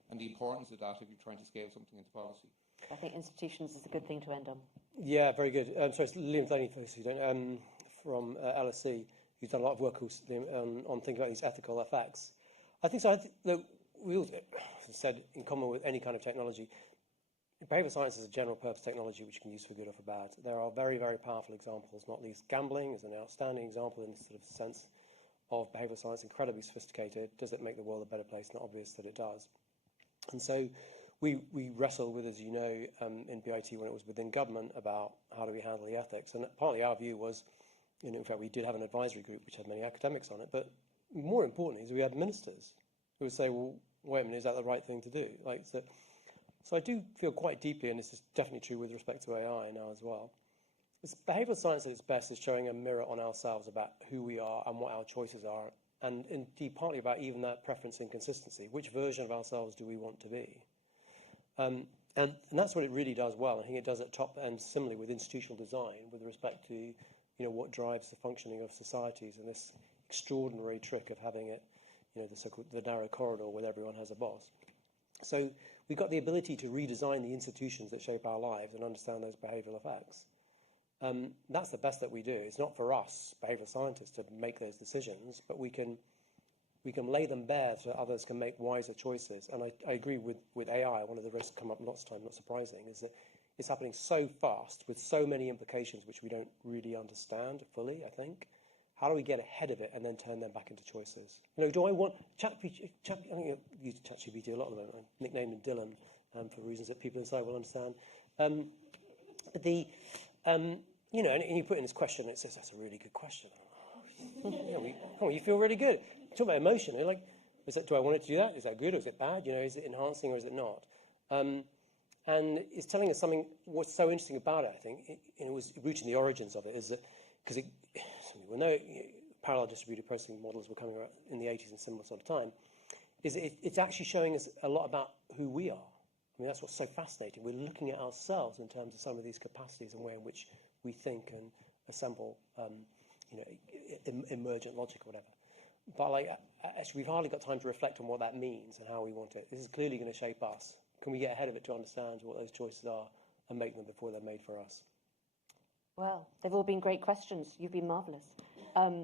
and the importance of that if you're trying to scale something into policy. I think institutions is a good thing to end on. Yeah, very good. So it's Liam Thaney, for those who don't, from LSE, who's done a lot of work on thinking about these ethical effects. I think so. Look, we all said, in common with any kind of technology, behavioral science is a general purpose technology which you can use for good or for bad. There are very, very powerful examples, not least gambling is an outstanding example in the sort of sense of behavioral science, incredibly sophisticated. Does it make the world a better place? Not obvious that it does. And so we wrestled with, as you know, in BIT when it was within government about how do we handle the ethics. And partly our view was, in fact, we did have an advisory group which had many academics on it, but more importantly is we had ministers who would say, well, wait a minute, is that the right thing to do? So I do feel quite deeply, and this is definitely true with respect to AI now as well, behavioural science at its best is showing a mirror on ourselves about who we are and what our choices are, and indeed partly about even that preference inconsistency. Which version of ourselves do we want to be? And that's what it really does well. I think it does at top end similarly with institutional design with respect to what drives the functioning of societies and this extraordinary trick of having it, the narrow corridor where everyone has a boss. So we've got the ability to redesign the institutions that shape our lives and understand those behavioural effects. That's the best that we do. It's not for us, behavioural scientists, to make those decisions, but we can lay them bare so that others can make wiser choices. And I agree with AI. One of the risks come up lots of time, not surprising, is that it's happening so fast with so many implications which we don't really understand fully, I think. How do we get ahead of it and then turn them back into choices? Do I want I think you use ChatGPT a lot of them. I nicknamed him Dylan for reasons that people inside will understand. And you put in this question, and it says that's a really good question. You feel really good. Talk about emotion. Do I want it to do that? Is that good or is it bad? Is it enhancing or is it not? And it's telling us something. What's so interesting about it, I think, it was rooting the origins of it, is that because some people know parallel distributed processing models were coming around in the 80s and similar sort of time, it's actually showing us a lot about who we are. I mean, that's what's so fascinating. We're looking at ourselves in terms of some of these capacities and way in which we think and assemble, emergent logic or whatever. But actually, we've hardly got time to reflect on what that means and how we want it. This is clearly going to shape us. Can we get ahead of it to understand what those choices are and make them before they're made for us? Well, they've all been great questions. You've been marvellous.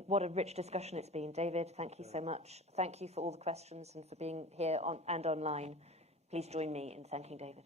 What a rich discussion it's been. David, thank you so much. Thank you for all the questions and for being here and online. Please join me in thanking David.